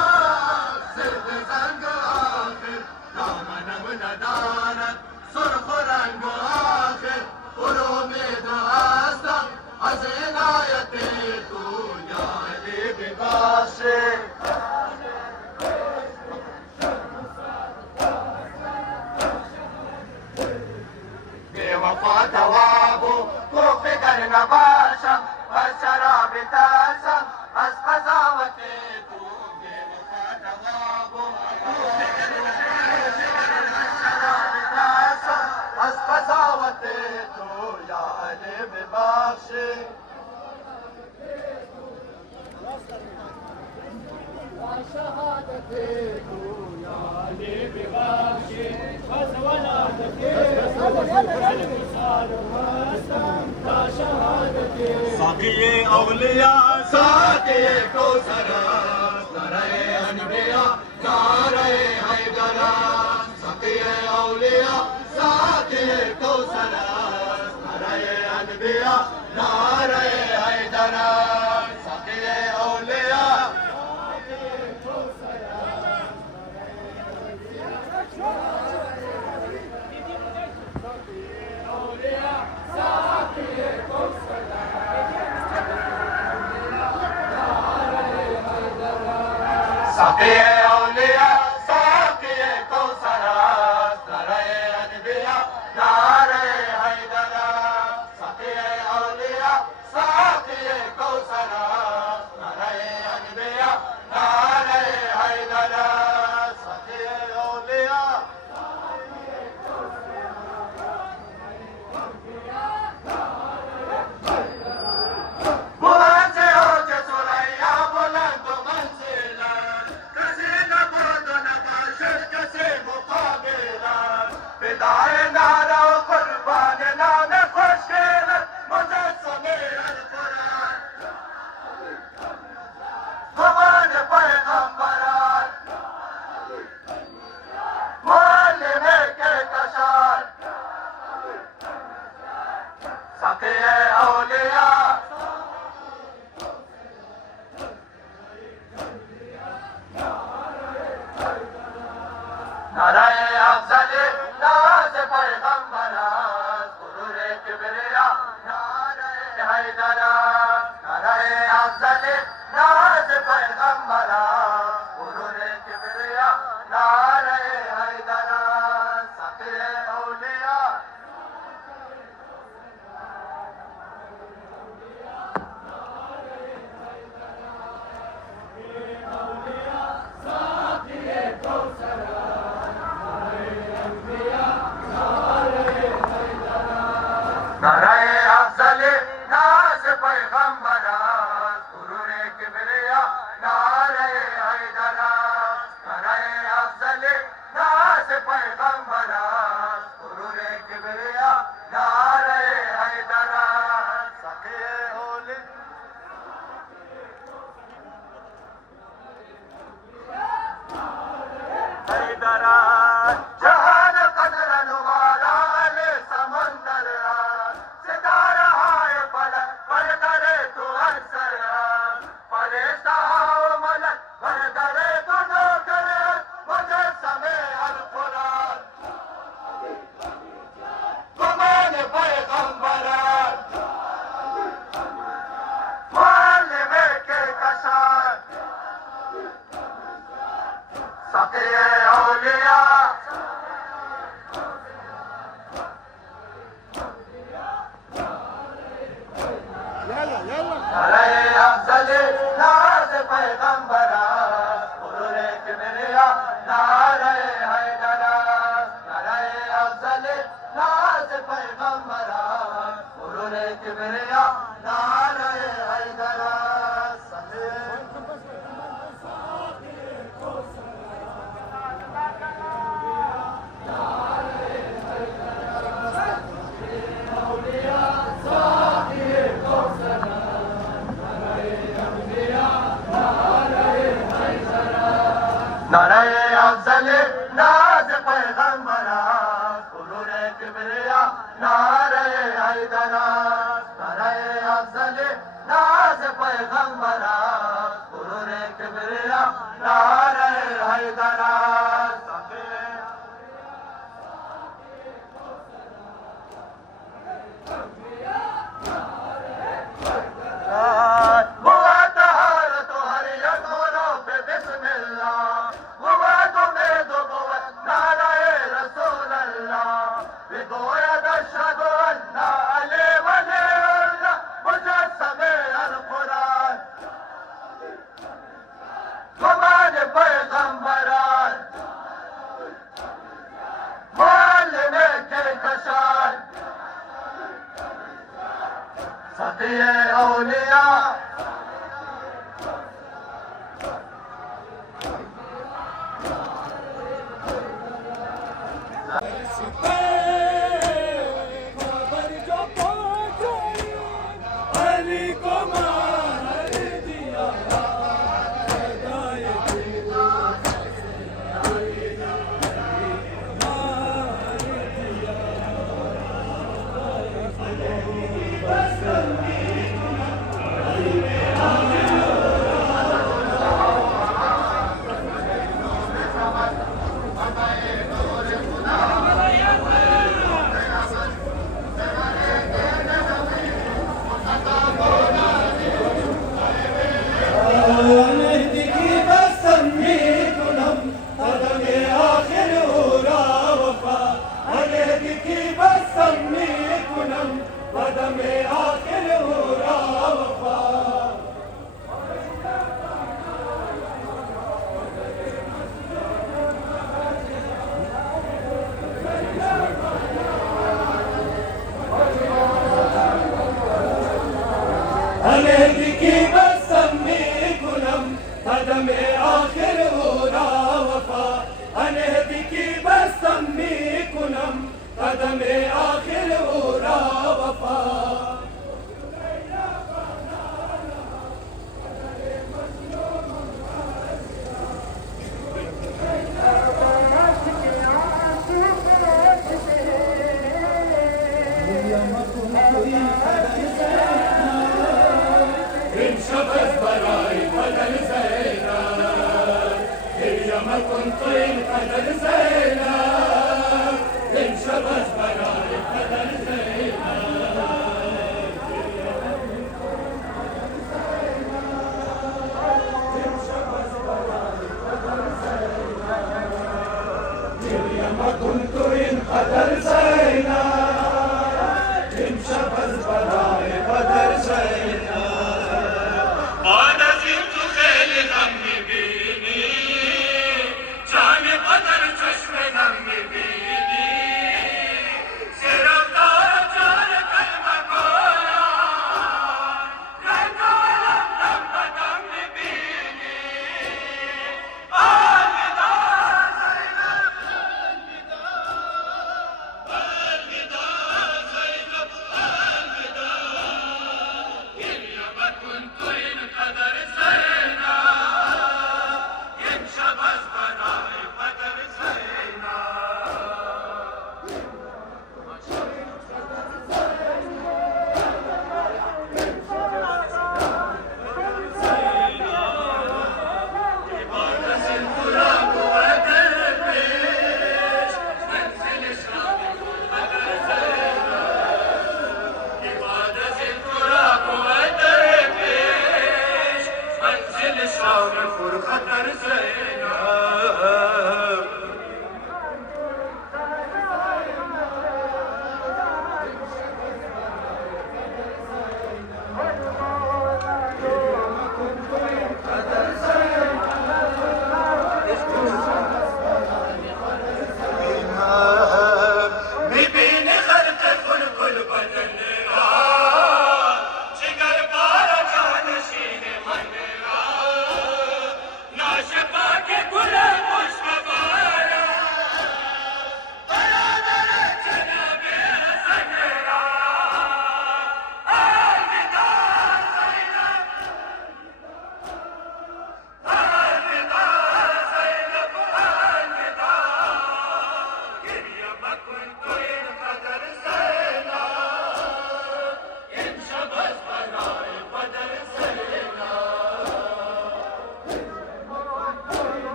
सिर्फ संग आखिर दामनम नदानत सुर्ख وفا جوابو کو فکر نباشم از شراب ترسم از قضاوت تو بے وفا جوابو کو فکر نباشم از قضاوت تو یا علی ببخش साक़ी औलिया साक़ी कौसर नारे अनबिया नारे हैदर साक़ी औलिया साक़ी कौसर नारे अनबिया नारे हैदर साक़ी औलिया साक़ी औलिया साक़ी कौसर नारे अनबिया नारे हैदर साक़ी औलिया साक़ी कौसर नारे अनबिया नारे हैदर साक़ी औलिया मुझे हो जो सुरैया बुलंद मंजिला कसे न बोद न बाशर कसे मुकाबिला फिदाए नारा कुर्बान नाम खुशकिल मुजस्समे अल-कुरान हमारे पैगंबरान मुअल्लिम के कशान साक़ी औलिया नाराए अफजल नाज़ पैगंबरान गुरूर किबरिया नाराए हैदर नाराए अफजल नाज़ पैगंबरान गुरूर किबरिया नाराए हैदर साक़ी औलिया नाराए अफजल नाज़ पैगंबरान गुरूर किबरिया नाराए हैदर नाराए अफजल नाज़ पैगंबरान गुरूर किबरिया नाराए हैदर साक़ी औलिया हैदर जहान कदर नुमारा ले समंदर सितारा है पलक पर करे तू असर फरिश्ता हो मलक पर करे तू नौकर मुजस्समे अल-कुरान गुमान पैगंबरान मुअल्लिम के कशान साक़ी औलिया नाराए अफजल नाज़ पैगंबरान गुरूर किबरिया नाराए हैदर नाराए अफजल नाज़ पैगंबरान गुरूर किबरिया नाराए हैदर नाराए अफजल नाज़ पैगंबरान गुरूर किबरिया नाराए हैदर नाराए अफजल नाज़ पैगंबरान गुरूर किबरिया नाराए हैदर Go ahead, बाकी औलिया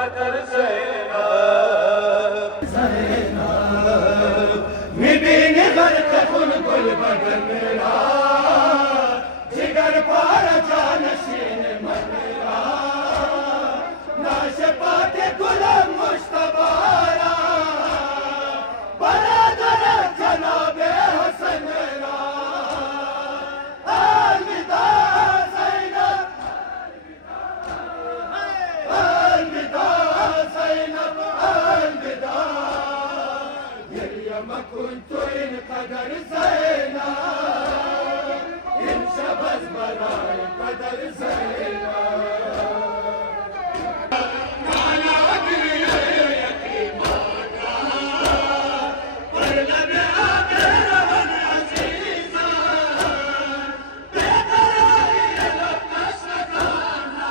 خطر زینب میبینی غرق خون گل بدن میرا جگر پارا جانشین من میرا ناشپات گلم مشتبارا برادر جناب حسن میرا الوداع زینب الوداع زینب الوداع ما كنت إن قدر زينب إن شبز براي قدر زينب أنا أدري يا يتيمانا ورنا بأميرة عزيزة بقرائي لم نشركانا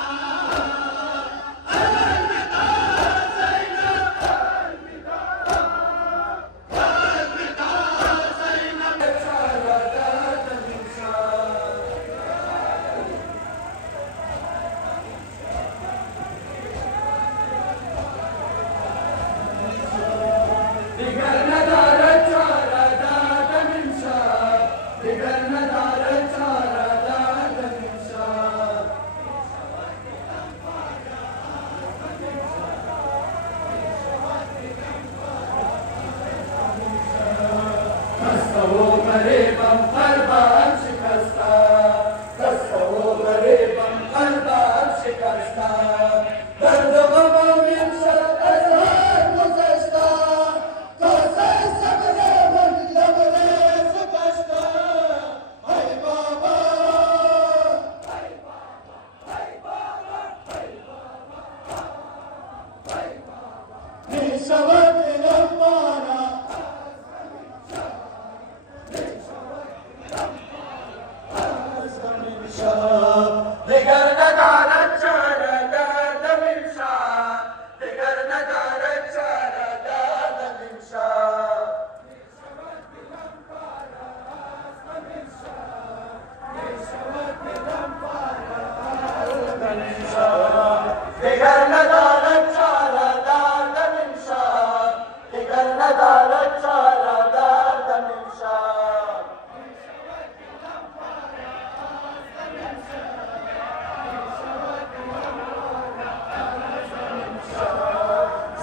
الوداع زينب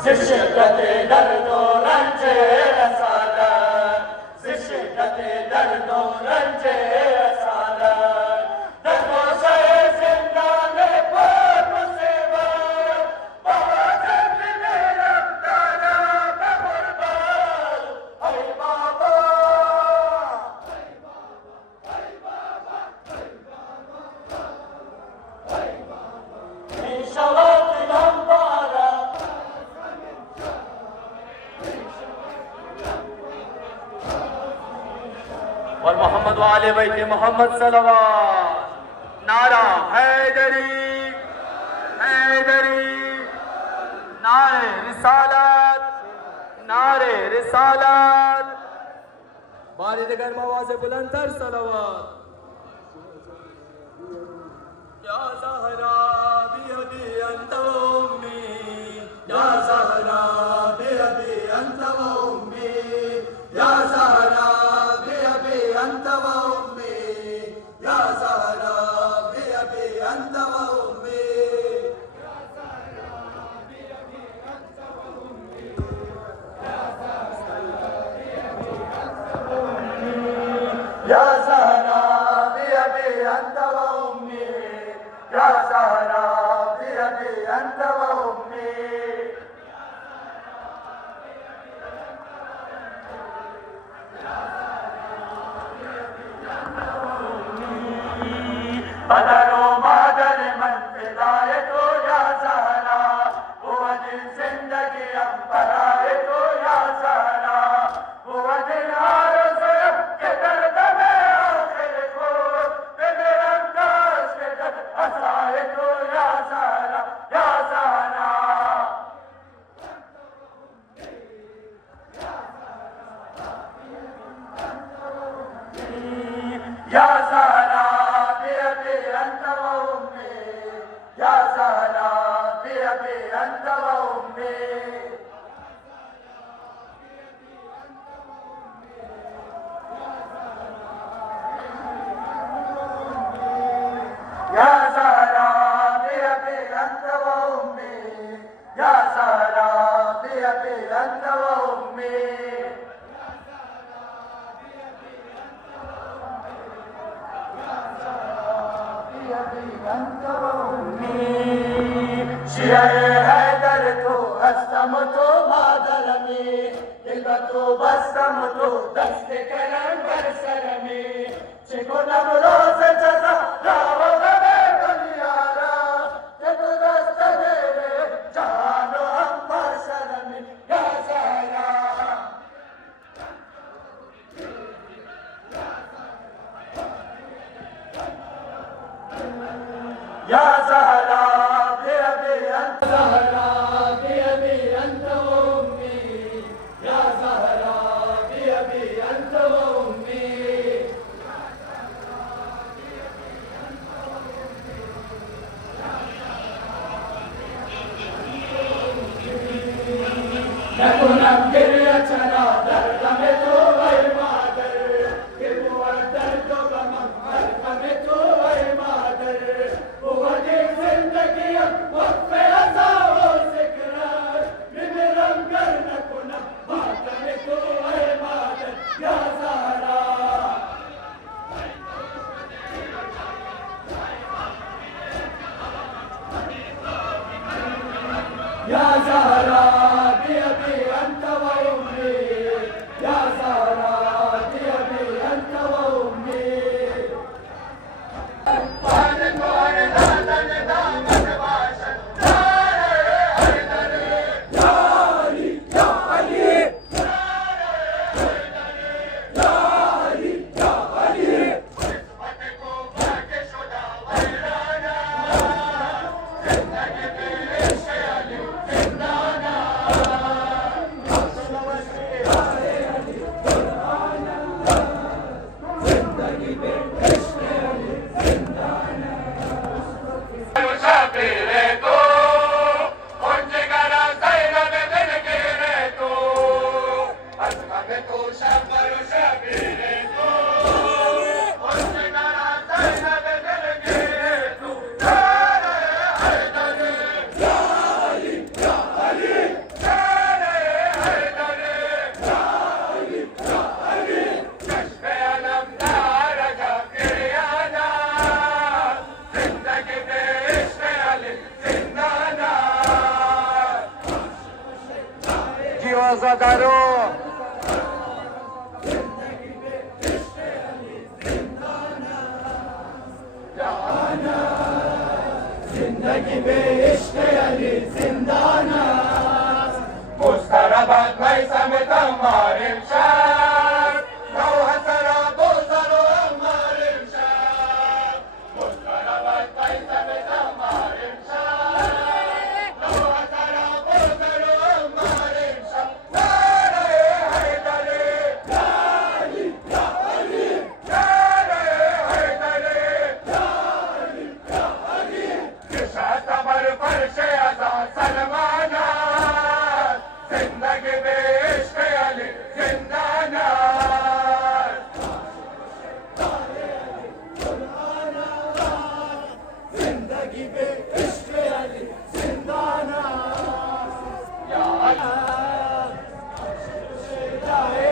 شدت درد و رنج رسالت شدت درد و رنج رسالت در گوشه زندان پر مصیبت بابا جب میرم دارم به غربت ای بابا می شود دلم بارم और मोहम्मद वाले बैठे मोहम्मद सलवात नारा हैदरी हैदरी नारे रिसालत नारे रिसालत बारी दिगर आवाज़ बुलंदतर सलवात या ज़हरा बियदी अंत व उम्मी या ज़हरा बियदी अंत व उम्मी या ज़हरा أنت وأمي يا زهرا بأبي أنت وأمي يا زهرا بأبي أنت وأمي يا زهرا بأبي أنت وأمي بدر مادر من فدای تو یا زهرا هو دل زندگی ام برای تو یا زهرا هو دل آرزویم که در دم آخر خود بمیرم دست در عصای تو یا زهرا یا زهرا یا زهرا بأبي أنت وأمي يا زهرا بأبي أنت وأمي يا زهراء بأبي أنت وأمي يا زهراء بأبي أنت وأمي شيعي حيدر تو هستم تو مادرمی دل تو بستم تو دست کرم بر سرمی چکنم روز جزا را و غم دنیا را که تو دست میره جان و هم بر سرمی یا زهرا يا زهراء بأبي أنت زهراء بأبي أنت وأمي يا زهراء بأبي أنت وأمي نكون أبكريتنا درقمت وي مادر كبو الدرد بمن مرقمت وي مادر وغدي زندگي وقف أزا وذكرار بمرم کرنا كنا ماتمت وي مادر يا زهراء يا زهراء بأبي أنت وأمي يا زهراء بأبي أنت وأمي مستربت میسم تمار امشب نوح سراب و زر و امار امشب مستربت میسم تمار امشب نوح سراب و زر و امار امشب نعره حیدری یا علی یا علی نعره حیدری یا علی یا علی نشست بر فرش ازا سلمانا زندگی به عشق علی زندان است زندگی به عشق علی زندان است یا علی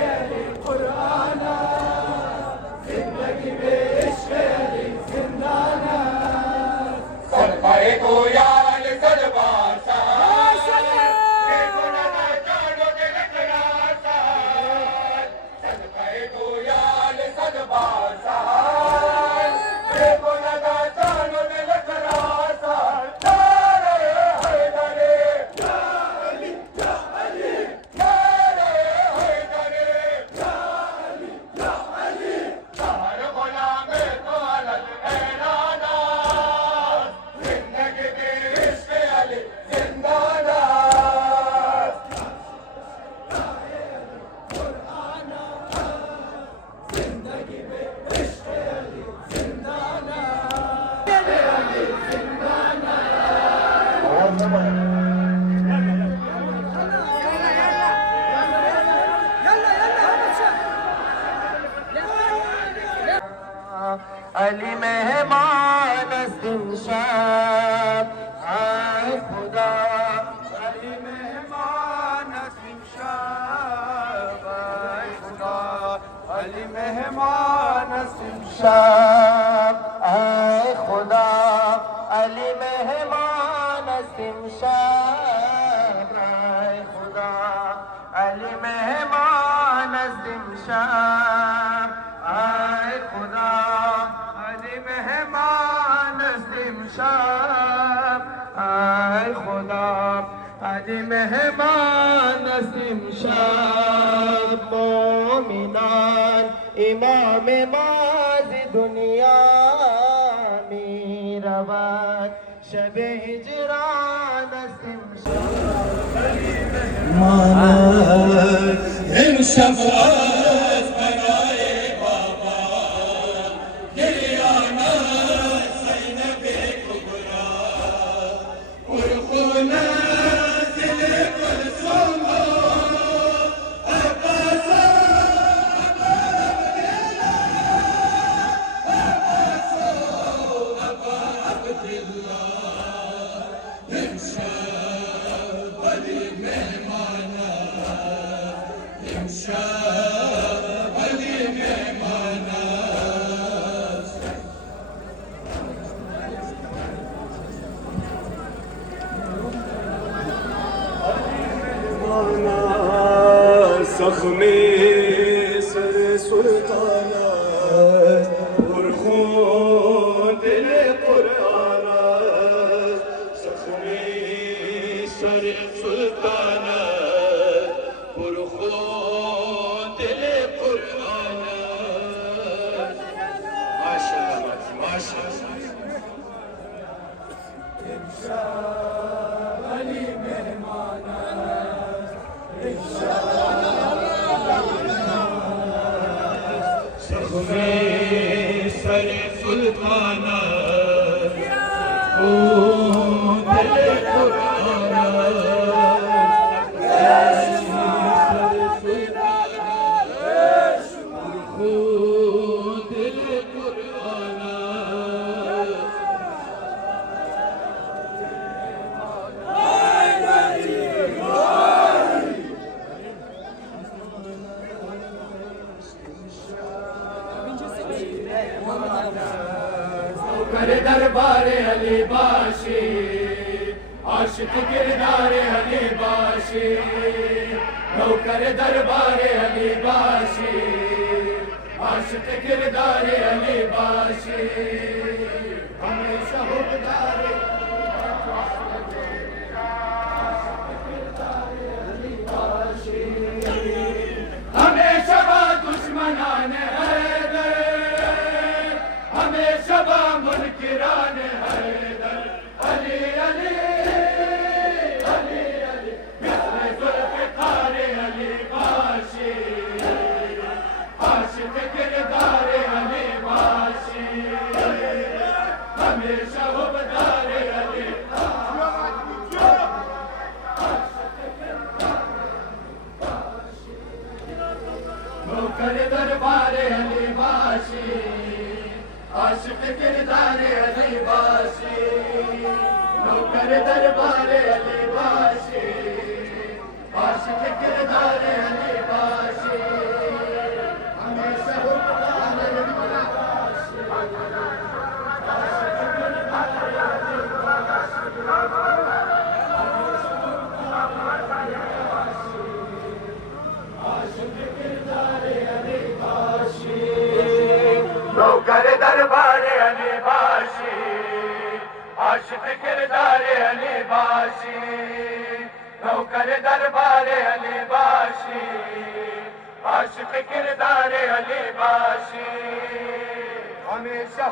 علی قرآن است زندگی به عشق علی زندان است صدقه تو یا علی صدبار Amen. नसीम शाह आए खुदा अली मेहमान नसीम शाह आए खुदा अली मेहमान नसीम शाह आए खुदा अली मेहमान नसीम शाह मोमिनान इमाम माज़ी दुनिया मीराबाद शबे हिजरा नसीम हम शफात बनाए बाबा गिरियाना ज़ैनबे कुबरा उर्खुना दिल कुलसुम अब्बास अब्बा अब्दुल्लाह हिमशाह अली मेहमाना हिमशाह अली मेहमाना ज़ख्मे सर सुल्ताना पुरखून दिल कुराना ज़ख्मे सर सुल्ताना पुरखून दिल कुराना माशाअल्लाह माशाअल्लाह ज़ख्मे सर सुल्ताना खून दिल कुराना खून दिल कुराना कर दरबारे अली बाशी आशिक किरदारे अली बाशी नौकर दरबारे अली बाशी आशिक किरदारे अली बाशी हमेशा हुबदारे हमेशा दुश्मनान हैदर हमेशा मुनकिरान हैदर अली अली अली अली मिस्र ज़ुल्फ़िकार अली बाशी आशिक किरदार अली बाशी हमेशा हुबदार अली नौकर दरबार अली बाशी आशिक किरदार अली बाशी नौकर दरबार अली बाशी आशिक किरदार अली बाशी हमेशा हुबदार अली बाशी नौकर दरबार अली बाशी आशिक किरदार अली बाशी नौकर दरबार अली बाशी आशिक किरदार अली बाशी हमेशा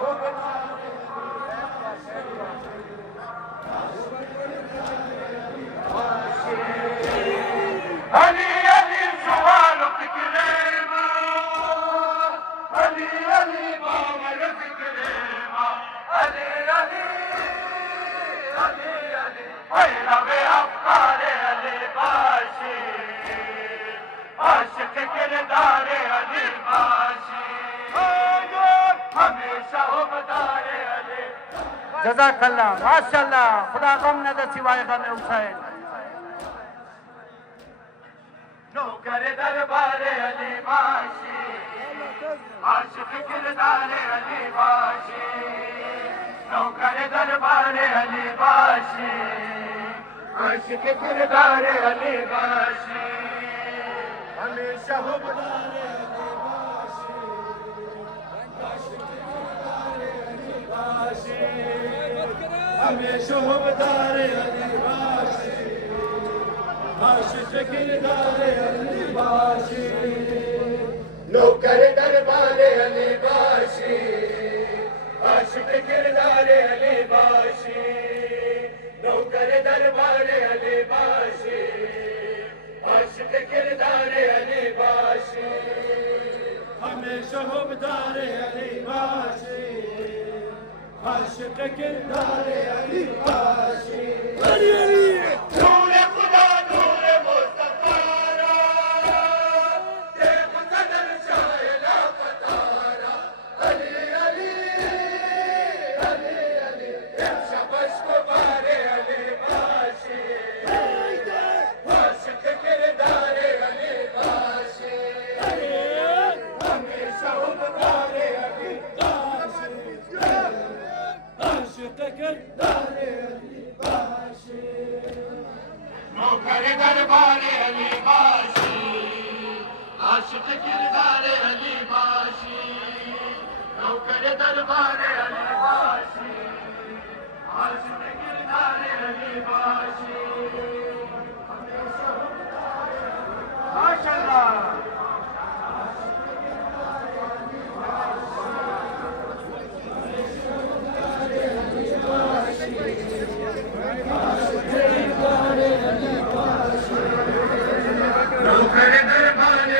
अली अली सवाल फिक्रेमा अली अली बाबर फिक्रेमा अली अली अली अली पैरवे अफ़कार अली बाशी आशिक किरदार अली बाशी हमेशा हुबदार अली जज़ाकल्लाह माशाअल्लाह खुदा गम न दे सिवाय गम हुसैन नौकर दरबार अली बाशी आशिक किरदार अली बाशी नौकर दरबार अली बाशी आशिक किरदार अली बाशी हमेशा हुबदार अली बाशी हमेशा हुबदार अली बाशी आशिक किरदार अली बाशी नौकर दरबार अली बाशी आशिक किरदार अली बाशी नौकर दरबार अली बाशी आशिक किरदार अली बाशी हमेशा हुबदार अली बाशी आशिक किरदार अली बाशी नूर खुदा नूर मुस्तफा देख कदर शायला फतारा अली अली अली अली शबश को बारे अली बाशी आशिक किरदार अली बाशी हमेशा हुबदार अली बाशी आशिक किरदार अली बाशी नौकर दरबार अली बाशी आशिक किरदार अली बाशी नौकर दरबार अली बाशी आशिक किरदार अली बाशी माशाअल्लाह नौकर दरबार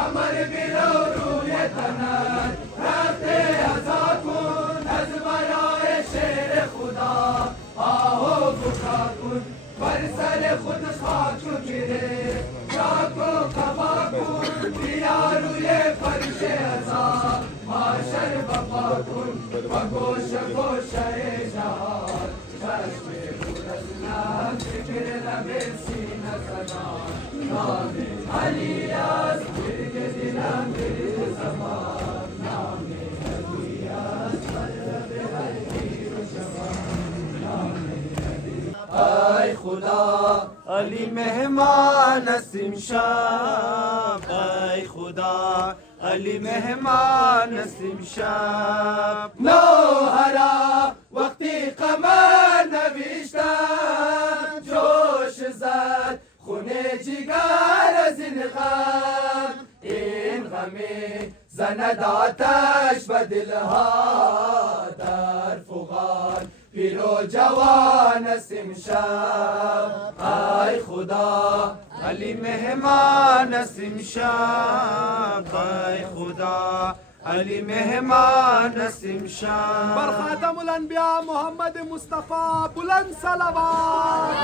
अमर बिलो रूए तनर रहते अज़ाकुन अज़बराए शेर खुदा आओ बुखाकुन बरसर खुद खाक गिरे जाको कबाकुन दिया रूए फर्शे अज़ा माशर बपाकुन बगोश गोशे जहान चश्मे बुरसना जिक्र लबे सीना सदा नामे अलियास फिर दिला मेरे ज़बान नामे अलियास लबे हर ज़बान आय खुदा अली मेहमान नसीम शाह आय खुदा अली मेहमान नसीम शाह नौहरा वक्ती कमर नविश्ता जोश zad خونه جگر زین غم این غمی زند آتش به دلها در فغان پیر و جوان نسیم شب ای خدا علی مهمان نسیم شب ای خدا علی مهمان نسیم شب بر خاتم الانبیاء محمد مصطفی بلند صلوات